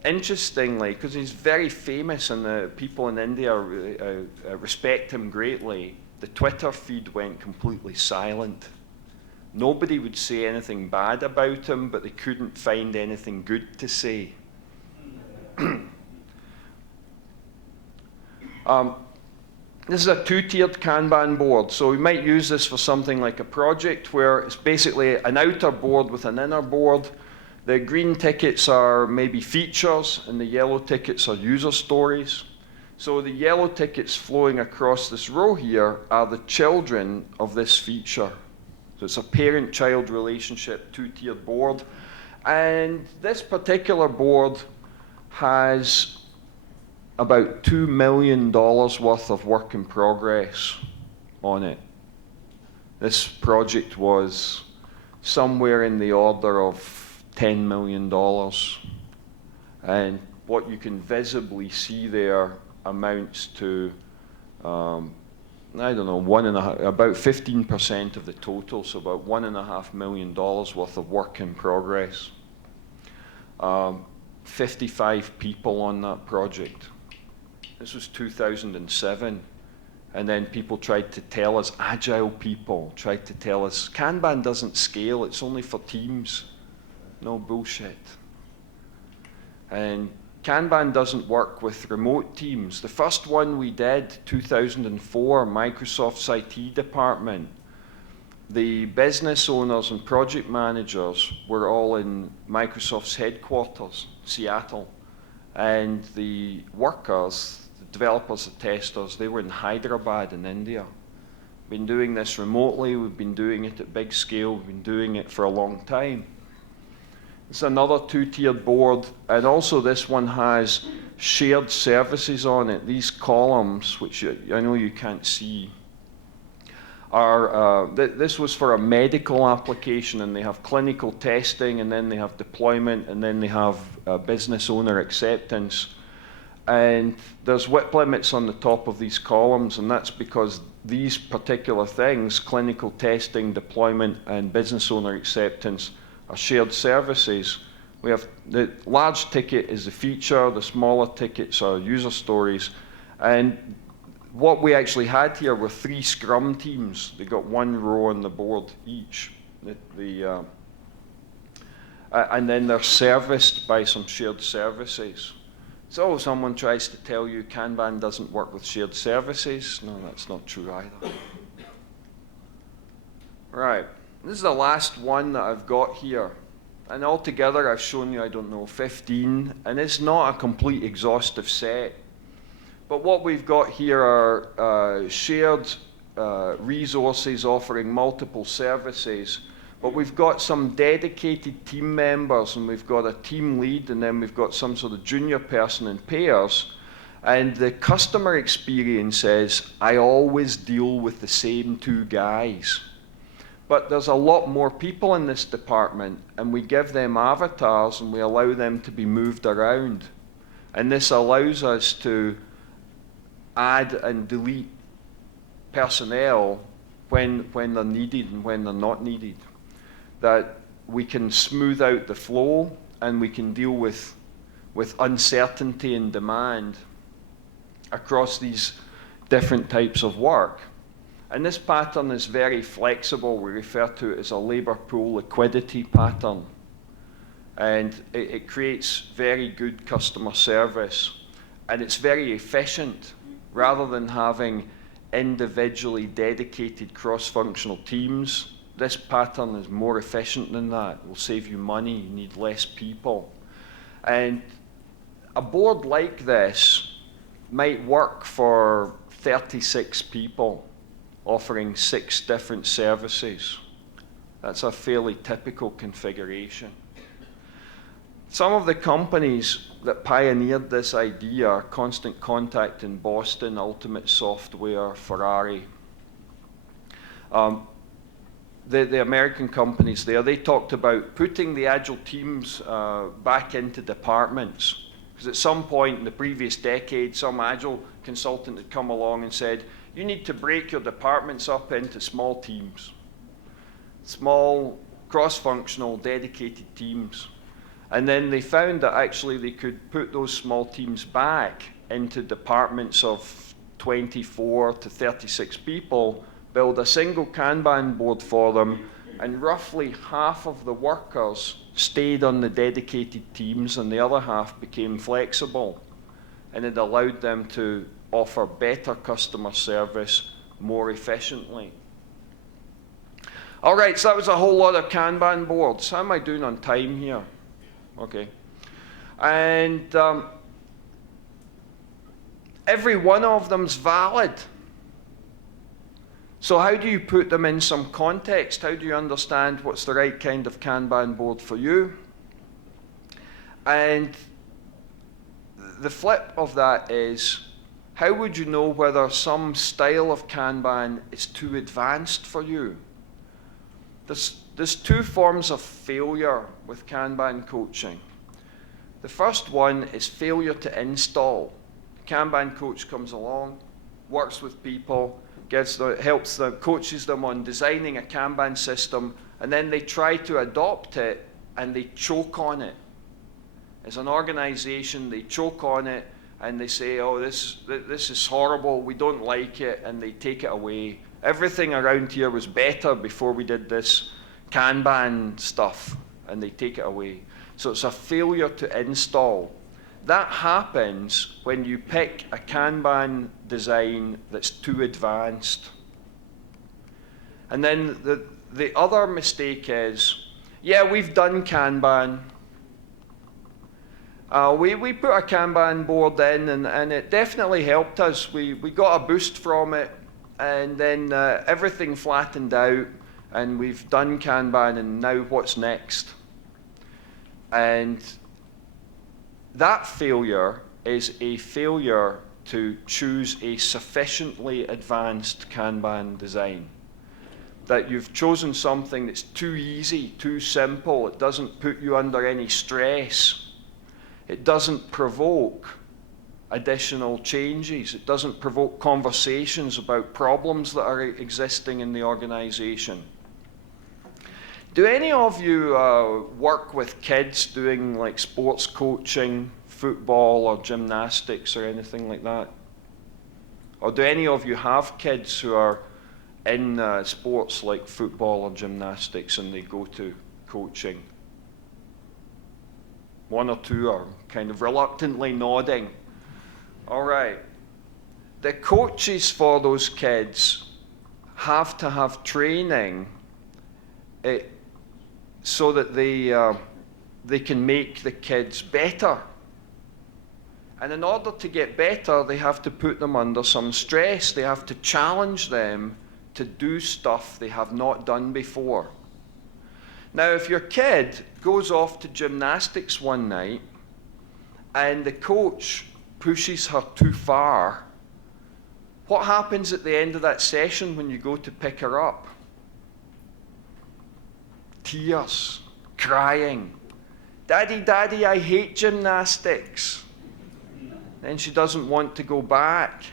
interestingly, because he's very famous and the people in India respect him greatly, the Twitter feed went completely silent. Nobody would say anything bad about him, but they couldn't find anything good to say. This is a two-tiered Kanban board, so we might use this for something like a project where it's basically an outer board with an inner board. The green tickets are maybe features, and the yellow tickets are user stories. So the yellow tickets flowing across this row here are the children of this feature. So it's a parent-child relationship, two-tiered board. And this particular board has about $2 million worth of work in progress on it. This project was somewhere in the order of $10 million. And what you can visibly see there amounts to, I don't know, about 15% of the total, so about $1.5 million worth of work in progress. 55 people on that project. This was 2007. And then people tried to tell us, agile people tried to tell us, Kanban doesn't scale, it's only for teams. No bullshit. And Kanban doesn't work with remote teams. The first one we did, 2004, Microsoft's IT department, the business owners and project managers were all in Microsoft's headquarters, Seattle. And the workers, the developers, the testers, they were in Hyderabad in India. We've been doing this remotely, we've been doing it at big scale, we've been doing it for a long time. It's another two-tiered board, and also this one has shared services on it. These columns, which I know you can't see, are, this was for a medical application, and they have clinical testing, and then they have deployment, and then they have business owner acceptance. And there's WIP limits on the top of these columns, and that's because these particular things, clinical testing, deployment, and business owner acceptance, are shared services. We have the large ticket is the feature, the smaller tickets are user stories, and what we actually had here were 3 Scrum teams. They got 1 row on the board each. And then they're serviced by some shared services. So someone tries to tell you Kanban doesn't work with shared services. No, that's not true either. Right, this is the last one that I've got here. And altogether I've shown you, I don't know, 15, and it's not a complete exhaustive set. But what we've got here are shared resources offering multiple services. But we've got some dedicated team members, and we've got a team lead, and then we've got some sort of junior person in pairs. And the customer experience is, I always deal with the same 2 guys. But there's a lot more people in this department, and we give them avatars, and we allow them to be moved around. And this allows us to add and delete personnel when they're needed and when they're not needed. That we can smooth out the flow, and we can deal with uncertainty and demand across these different types of work. And this pattern is very flexible. We refer to it as a labor pool liquidity pattern. And it creates very good customer service. And it's very efficient. Rather than having individually dedicated cross-functional teams, this pattern is more efficient than that. It will save you money. You need less people. And a board like this might work for 36 people, offering 6 different services. That's a fairly typical configuration. Some of the companies that pioneered this idea are Constant Contact in Boston, Ultimate Software, Ferrari. The American companies there, they talked about putting the agile teams back into departments. Because at some point in the previous decade, some agile consultant had come along and said, you need to break your departments up into small teams. Small, cross-functional, dedicated teams. And then they found that actually they could put those small teams back into departments of 24 to 36 people, build a single Kanban board for them, and roughly half of the workers stayed on the dedicated teams and the other half became flexible. And it allowed them to offer better customer service more efficiently. All right, so that was a whole lot of Kanban boards. How am I doing on time here? Okay. And every one of them's valid. So how do you put them in some context? How do you understand what's the right kind of Kanban board for you? And the flip of that is, how would you know whether some style of Kanban is too advanced for you? There's 2 forms of failure with Kanban coaching. The first one is failure to install. The Kanban coach comes along, works with people, helps them, coaches them on designing a Kanban system, and then they try to adopt it and they choke on it. As an organization, they choke on it and they say, oh, this is horrible, we don't like it, and they take it away. Everything around here was better before we did this Kanban stuff, and they take it away. So it's a failure to install. That happens when you pick a Kanban design that's too advanced. And then the other mistake is, yeah, we've done Kanban. We put a Kanban board in, and it definitely helped us. We got a boost from it, and then everything flattened out, and we've done Kanban, and now what's next? And that failure is a failure to choose a sufficiently advanced Kanban design. That you've chosen something that's too easy, too simple, it doesn't put you under any stress. It doesn't provoke additional changes. It doesn't provoke conversations about problems that are existing in the organization. Do any of you work with kids doing like sports coaching, football or gymnastics or anything like that? Or do any of you have kids who are in sports like football or gymnastics and they go to coaching? 1 or 2 are kind of reluctantly nodding. All right. The coaches for those kids have to have training so that they can make the kids better. And in order to get better, they have to put them under some stress. They have to challenge them to do stuff they have not done before. Now, if your kid goes off to gymnastics one night and the coach pushes her too far, what happens at the end of that session when you go to pick her up? Tears, crying. Daddy, Daddy, I hate gymnastics. Then she doesn't want to go back.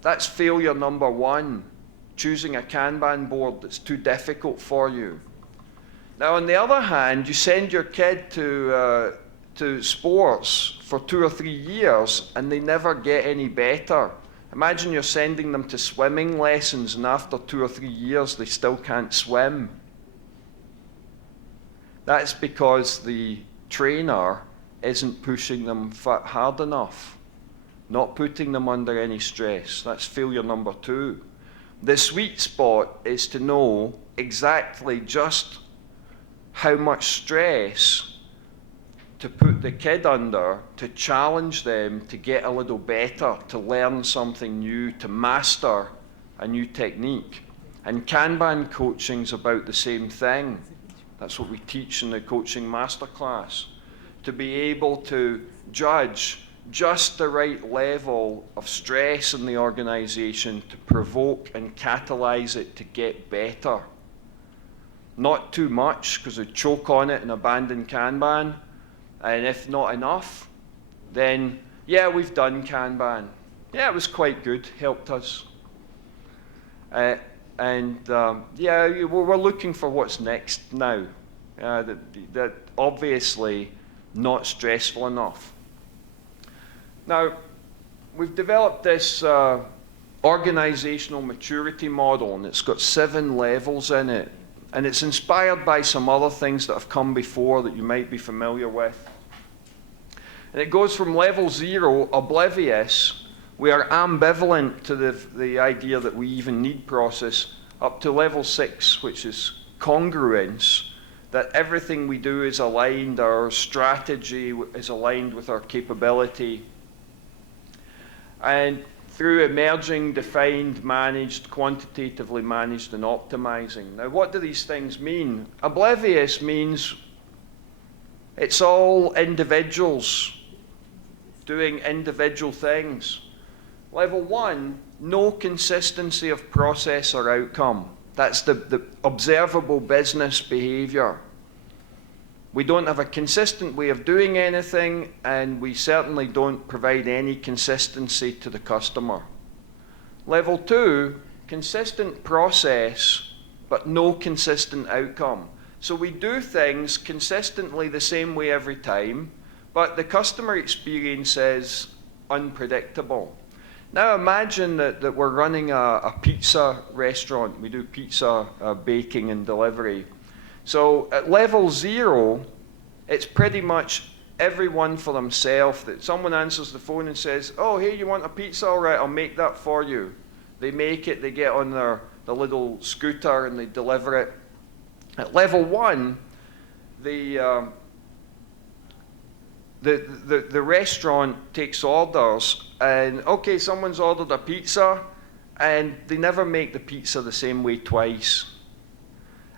That's failure number 1, choosing a Kanban board that's too difficult for you. Now, on the other hand, you send your kid to sports for 2 or 3 years and they never get any better. Imagine you're sending them to swimming lessons and after 2 or 3 years they still can't swim. That's because the trainer isn't pushing them hard enough, not putting them under any stress. That's failure number 2. The sweet spot is to know exactly just how much stress to put the kid under, to challenge them to get a little better, to learn something new, to master a new technique. And Kanban coaching's about the same thing. That's what we teach in the coaching masterclass. To be able to judge just the right level of stress in the organization to provoke and catalyze it to get better. Not too much, because they choke on it and abandon Kanban. And if not enough, then, yeah, we've done Kanban. Yeah, it was quite good, helped us. Yeah, we're looking for what's next now. That obviously not stressful enough. Now, we've developed this organizational maturity model, and it's got 7 levels in it. And it's inspired by some other things that have come before that you might be familiar with. And it goes from level 0, oblivious, we are ambivalent to the idea that we even need process, up to level 6, which is congruence, that everything we do is aligned, our strategy is aligned with our capability. And through emerging, defined, managed, quantitatively managed, and optimizing. Now, what do these things mean? Oblivious means it's all individuals doing individual things. Level 1, no consistency of process or outcome. That's the observable business behavior. We don't have a consistent way of doing anything, and we certainly don't provide any consistency to the customer. Level 2, consistent process, but no consistent outcome. So we do things consistently the same way every time, but the customer experience is unpredictable. Now imagine that we're running a pizza restaurant. We do pizza baking and delivery. So at level 0, it's pretty much everyone for themselves. That someone answers the phone and says, "Oh, hey, you want a pizza? All right, I'll make that for you." They make it, they get on the little scooter and they deliver it. At level 1, the restaurant takes orders, and okay, someone's ordered a pizza, and they never make the pizza the same way twice.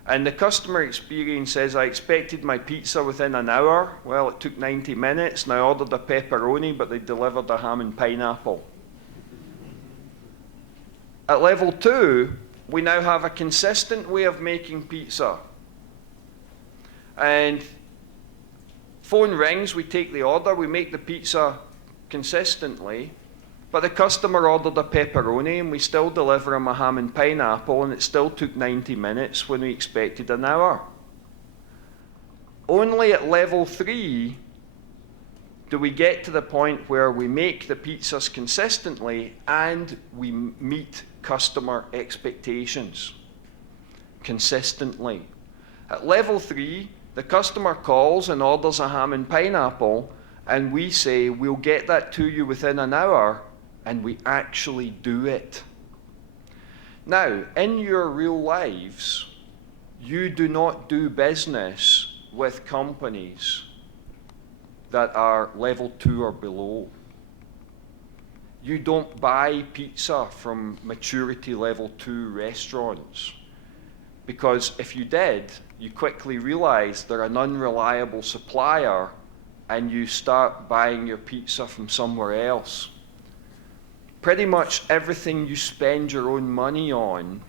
And the customer experience says, "I expected my pizza within an hour." Well, it took 90 minutes, and I ordered a pepperoni, but they delivered a ham and pineapple. At level 2, we now have a consistent way of making pizza. And phone rings, we take the order, we make the pizza consistently, but the customer ordered a pepperoni and we still deliver him a ham and pineapple, and it still took 90 minutes when we expected an hour. Only at level 3 do we get to the point where we make the pizzas consistently and we meet customer expectations consistently. At level 3, the customer calls and orders a ham and pineapple, and we say, "We'll get that to you within an hour," and we actually do it. Now, in your real lives, you do not do business with companies that are level 2 or below. You don't buy pizza from maturity level 2 restaurants, because if you did, you quickly realize they're an unreliable supplier and you start buying your pizza from somewhere else. Pretty much everything you spend your own money on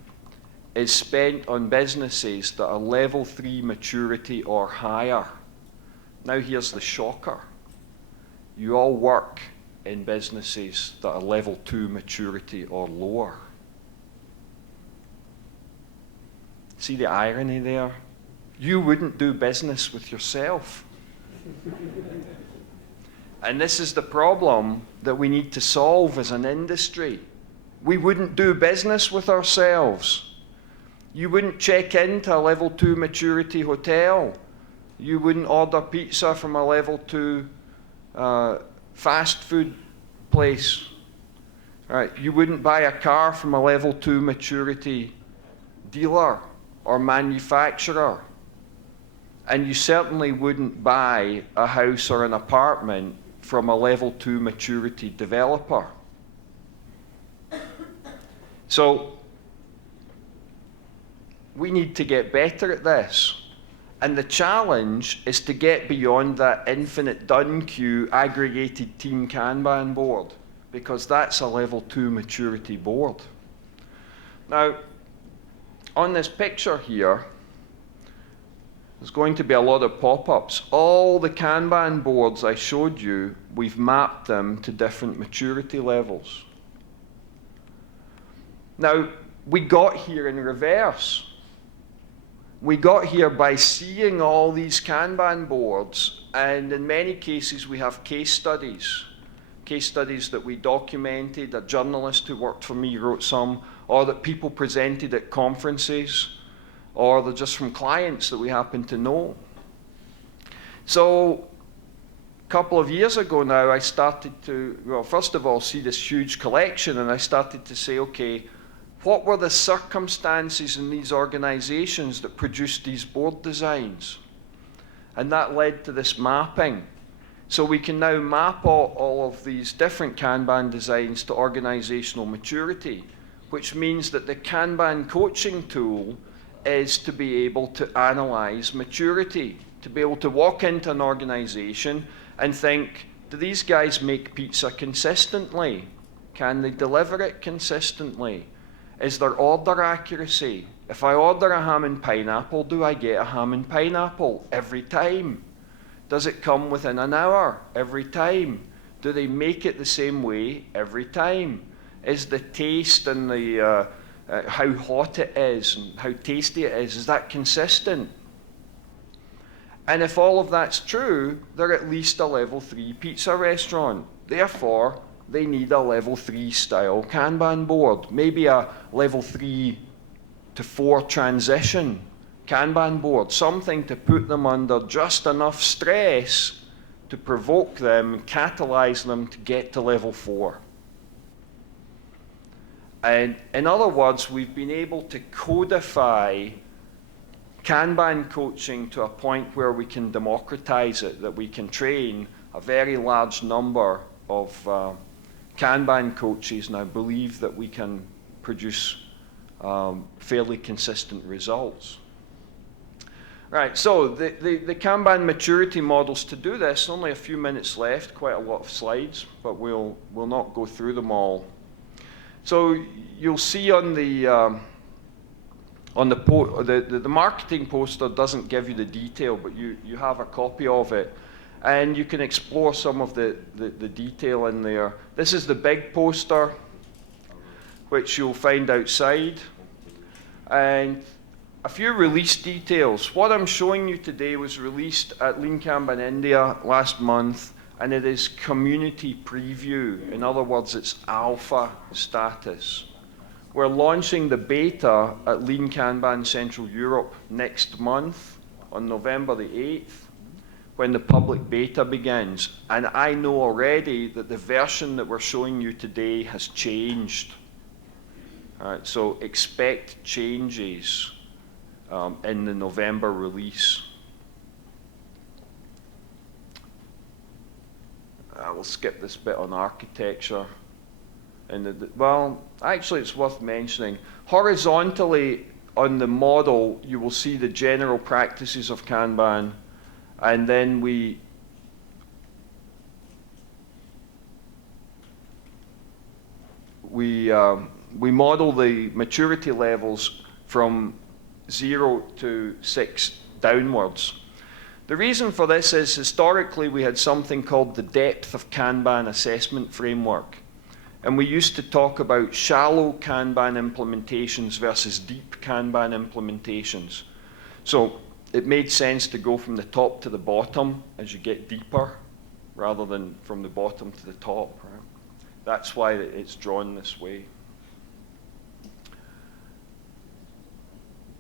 is spent on businesses that are level 3 maturity or higher. Now here's the shocker. You all work in businesses that are level 2 maturity or lower. See the irony there? You wouldn't do business with yourself. And this is the problem that we need to solve as an industry. We wouldn't do business with ourselves. You wouldn't check into a level 2 maturity hotel. You wouldn't order pizza from a level 2 fast food place. Right? You wouldn't buy a car from a level 2 maturity dealer or manufacturer. And you certainly wouldn't buy a house or an apartment from a level 2 maturity developer. So we need to get better at this. And the challenge is to get beyond that infinite done queue aggregated team Kanban board, because that's a level 2 maturity board. Now, on this picture here, there's going to be a lot of pop-ups. All the Kanban boards I showed you, we've mapped them to different maturity levels. Now, we got here in reverse. We got here by seeing all these Kanban boards, and in many cases we have case studies that we documented. A journalist who worked for me wrote some, or that people presented at conferences, or they're just from clients that we happen to know. So a couple of years ago now, I started to, well, first of all, see this huge collection, and I started to say, okay, what were the circumstances in these organizations that produced these board designs? And that led to this mapping. So we can now map all of these different Kanban designs to organizational maturity, which means that the Kanban coaching tool is to be able to analyze maturity, to be able to walk into an organization and think, do these guys make pizza consistently? Can they deliver it consistently? Is there order accuracy? If I order a ham and pineapple, do I get a ham and pineapple every time? Does it come within an hour every time? Do they make it the same way every time? Is the taste and the how hot it is and how tasty it is that consistent? And if all of that's true, they're at least a level 3 pizza restaurant. Therefore, they need a level 3 style Kanban board, maybe a level 3 to 4 transition Kanban board, something to put them under just enough stress to provoke them and catalyze them to get to level 4. And in other words, we've been able to codify Kanban coaching to a point where we can democratize it, that we can train a very large number of Kanban coaches, and I believe that we can produce fairly consistent results. Right, so the Kanban maturity models to do this, only a few minutes left, quite a lot of slides, but we'll not go through them all. So you'll see on the marketing poster doesn't give you the detail, but you have a copy of it. And you can explore some of the detail in there. This is the big poster, which you'll find outside. And a few release details. What I'm showing you today was released at Lean Kanban India last month, and it is community preview. In other words, it's alpha status. We're launching the beta at Lean Kanban Central Europe next month on November the 8th. When the public beta begins. And I know already that the version that we're showing you today has changed. All right, so expect changes in the November release. We'll skip this bit on architecture. And well, actually it's worth mentioning. Horizontally on the model, you will see the general practices of Kanban. And then we model the maturity levels from 0 to 6 downwards. The reason for this is historically we had something called the depth of Kanban assessment framework. And we used to talk about shallow Kanban implementations versus deep Kanban implementations. So it made sense to go from the top to the bottom as you get deeper, rather than from the bottom to the top. Right? That's why it's drawn this way.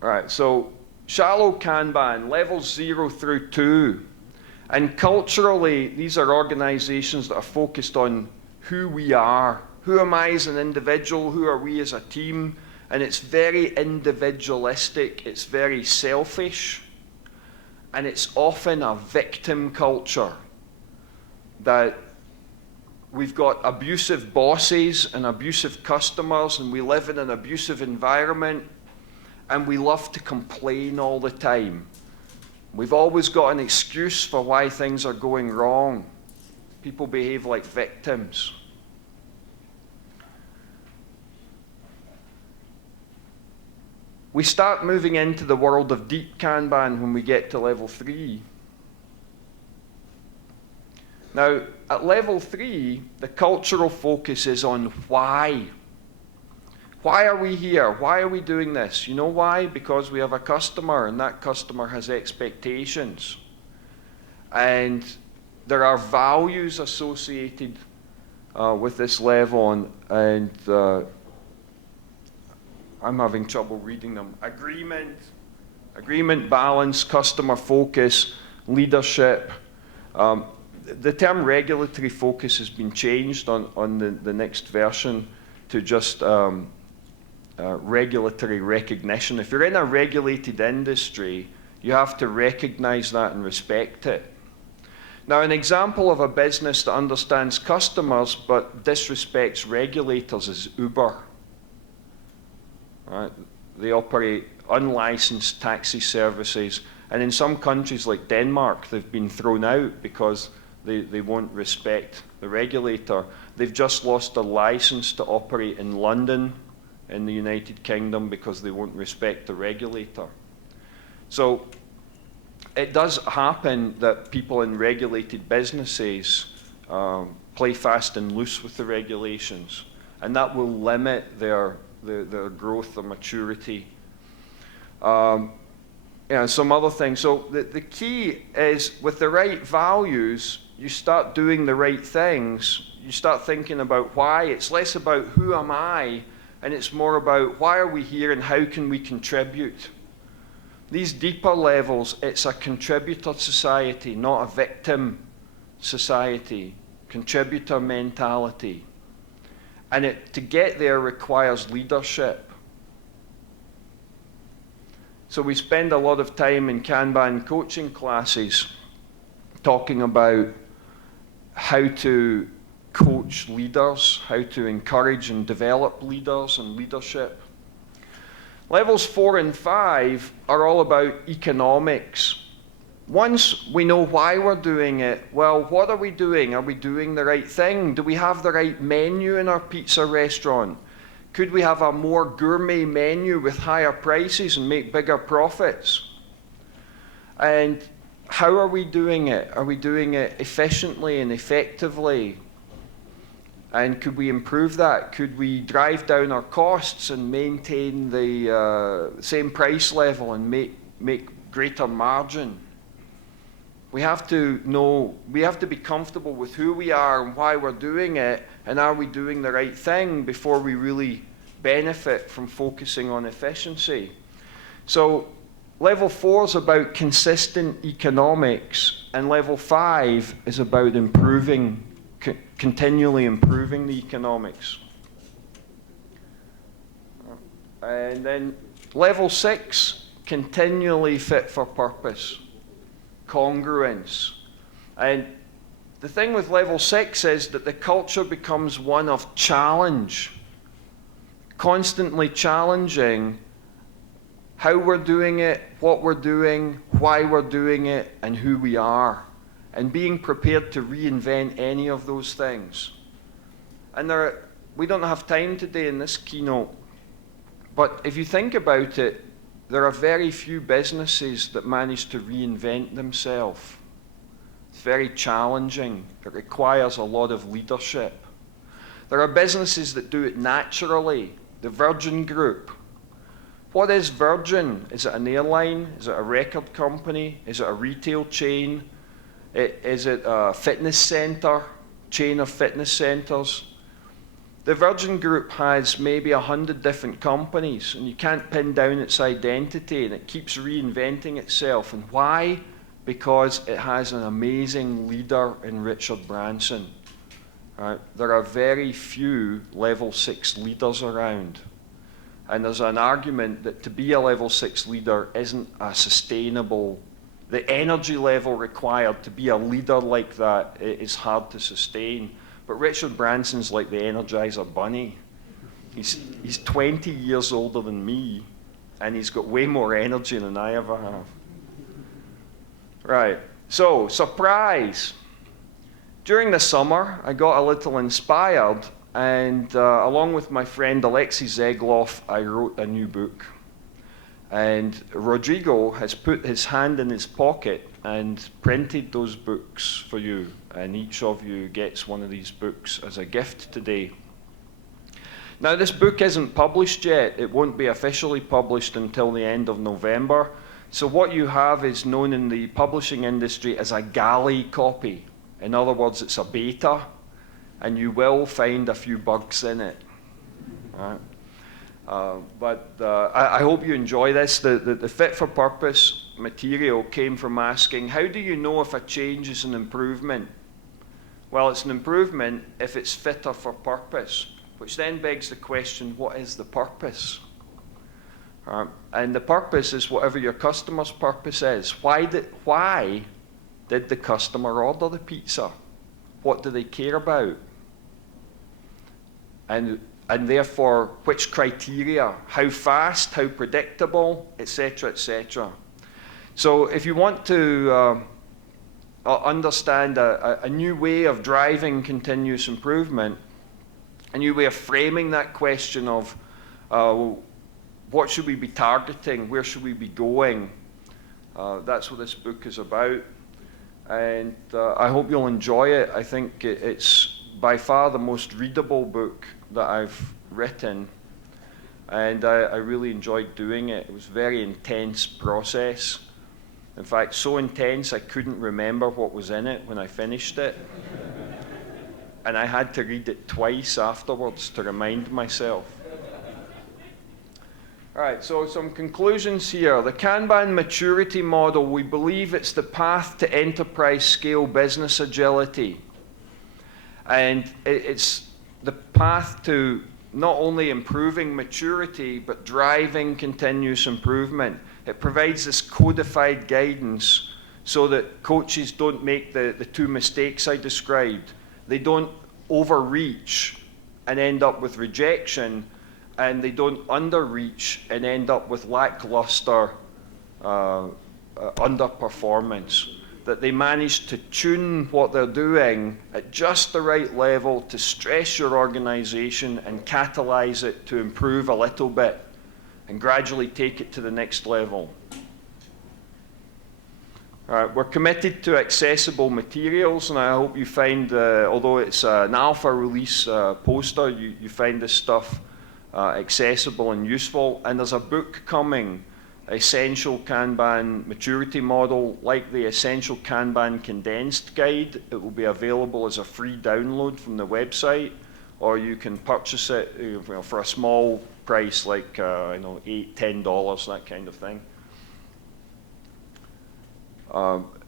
All right, so shallow Kanban, levels 0 through 2. And culturally, these are organizations that are focused on who we are. Who am I as an individual? Who are we as a team? And it's very individualistic. It's very selfish. And it's often a victim culture. That we've got abusive bosses and abusive customers, and we live in an abusive environment, and we love to complain all the time. We've always got an excuse for why things are going wrong. People behave like victims. We start moving into the world of deep Kanban when we get to level 3. Now, at level 3, the cultural focus is on why. Why are we here? Why are we doing this? You know why? Because we have a customer, and that customer has expectations. And there are values associated with this level, and I'm having trouble reading them. Agreement, balance, customer focus, leadership. The term regulatory focus has been changed on the next version to just regulatory recognition. If you're in a regulated industry, you have to recognize that and respect it. Now, an example of a business that understands customers but disrespects regulators is Uber. Right? They operate unlicensed taxi services, and in some countries like Denmark, they've been thrown out because they won't respect the regulator. They've just lost a license to operate in London, in the United Kingdom, because they won't respect the regulator. So it does happen that people in regulated businesses play fast and loose with the regulations, and that will limit their growth or maturity. Some other things. So the key is, with the right values, you start doing the right things. You start thinking about why. It's less about who am I, and it's more about why are we here and how can we contribute. These deeper levels, it's a contributor society, not a victim society. Contributor mentality. And to get there requires leadership. So we spend a lot of time in Kanban coaching classes talking about how to coach leaders, how to encourage and develop leaders and leadership. Levels 4 and 5 are all about economics. Once we know why we're doing it, well, what are we doing? Are we doing the right thing? Do we have the right menu in our pizza restaurant? Could we have a more gourmet menu with higher prices and make bigger profits? And how are we doing it? Are we doing it efficiently and effectively? And could we improve that? Could we drive down our costs and maintain the same price level and make greater margin? We have to know, we have to be comfortable with who we are and why we're doing it, and are we doing the right thing before we really benefit from focusing on efficiency. So level 4 is about consistent economics, and level 5 is about improving, continually improving the economics. And then level 6, continually fit for purpose. Congruence. And the thing with level 6 is that the culture becomes one of challenge, constantly challenging how we're doing it, what we're doing, why we're doing it, and who we are, and being prepared to reinvent any of those things. And we don't have time today in this keynote, but if you think about it, there are very few businesses that manage to reinvent themselves. It's very challenging. It requires a lot of leadership. There are businesses that do it naturally. The Virgin Group. What is Virgin? Is it an airline? Is it a record company? Is it a retail chain? Is it a fitness center, chain of fitness centers? the Virgin Group has maybe 100 different companies, and you can't pin down its identity, and it keeps reinventing itself. And why? Because it has an amazing leader in Richard Branson. Right? There are very few level 6 leaders around. And there's an argument that to be a level 6 leader isn't a sustainable, the energy level required to be a leader like that is hard to sustain. But Richard Branson's like the Energizer Bunny. He's 20 years older than me, and he's got way more energy than I ever have. Right, so surprise. During the summer, I got a little inspired, and along with my friend Alexei Zegloff, I wrote a new book. And Rodrigo has put his hand in his pocket and printed those books for you. And each of you gets one of these books as a gift today. Now, this book isn't published yet. It won't be officially published until the end of November. So what you have is known in the publishing industry as a galley copy. In other words, it's a beta, and you will find a few bugs in it. All right. I hope you enjoy this. The fit for purpose material came from asking, how do you know if a change is an improvement? Well, it's an improvement if it's fitter for purpose, which then begs the question, what is the purpose? And the purpose is whatever your customer's purpose is. Why did the customer order the pizza? What do they care about? And therefore, which criteria, how fast, how predictable, etc., etc. So if you want to understand a new way of driving continuous improvement, a new way of framing that question of what should we be targeting, where should we be going, that's what this book is about. And I hope you'll enjoy it. I think it's by far the most readable book that I've written, and I really enjoyed doing it. It was a very intense process. In fact, so intense I couldn't remember what was in it when I finished it. And I had to read it twice afterwards to remind myself. All right, so some conclusions here. The Kanban maturity model, we believe it's the path to enterprise scale business agility. And it's the path to not only improving maturity, but driving continuous improvement. It provides this codified guidance so that coaches don't make the two mistakes I described. They don't overreach and end up with rejection, and they don't underreach and end up with lackluster underperformance. That they manage to tune what they're doing at just the right level to stress your organization and catalyze it to improve a little bit and gradually take it to the next level. All right, we're committed to accessible materials, and I hope you find, although it's an alpha release poster, you find this stuff accessible and useful. And there's a book coming, Essential Kanban Maturity Model, like the Essential Kanban Condensed Guide. It will be available as a free download from the website, or you can purchase it for a small price, like $8, $10, that kind of thing.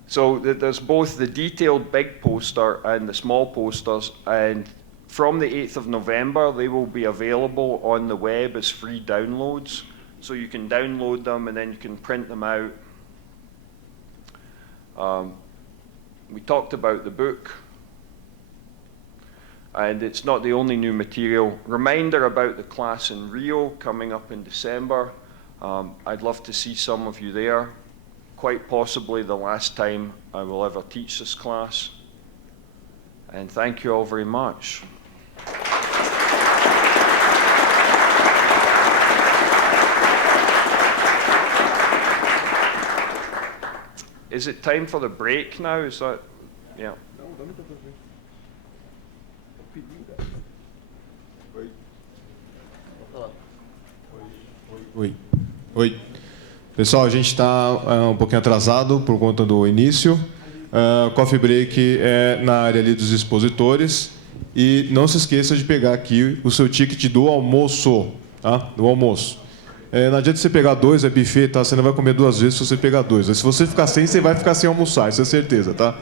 So there's both the detailed big poster and the small posters, and from the 8th of November, they will be available on the web as free downloads. So you can download them and then you can print them out. We talked about the book, and it's not the only new material. Reminder about the class in Rio coming up in December. I'd love to see some of you there. Quite possibly the last time I will ever teach this class. And thank you all very much. Is it time for the break now? Is that, yeah. Oi. Pessoal, a gente está um pouquinho atrasado por conta do início. Coffee break é na área ali dos expositores. E não se esqueça de pegar aqui o seu ticket do almoço, tá? Do almoço. Não adianta você pegar 2, é buffet, tá? Você não vai comer 2 vezes se você pegar 2. Se você ficar sem, você vai ficar sem almoçar, isso é certeza, tá?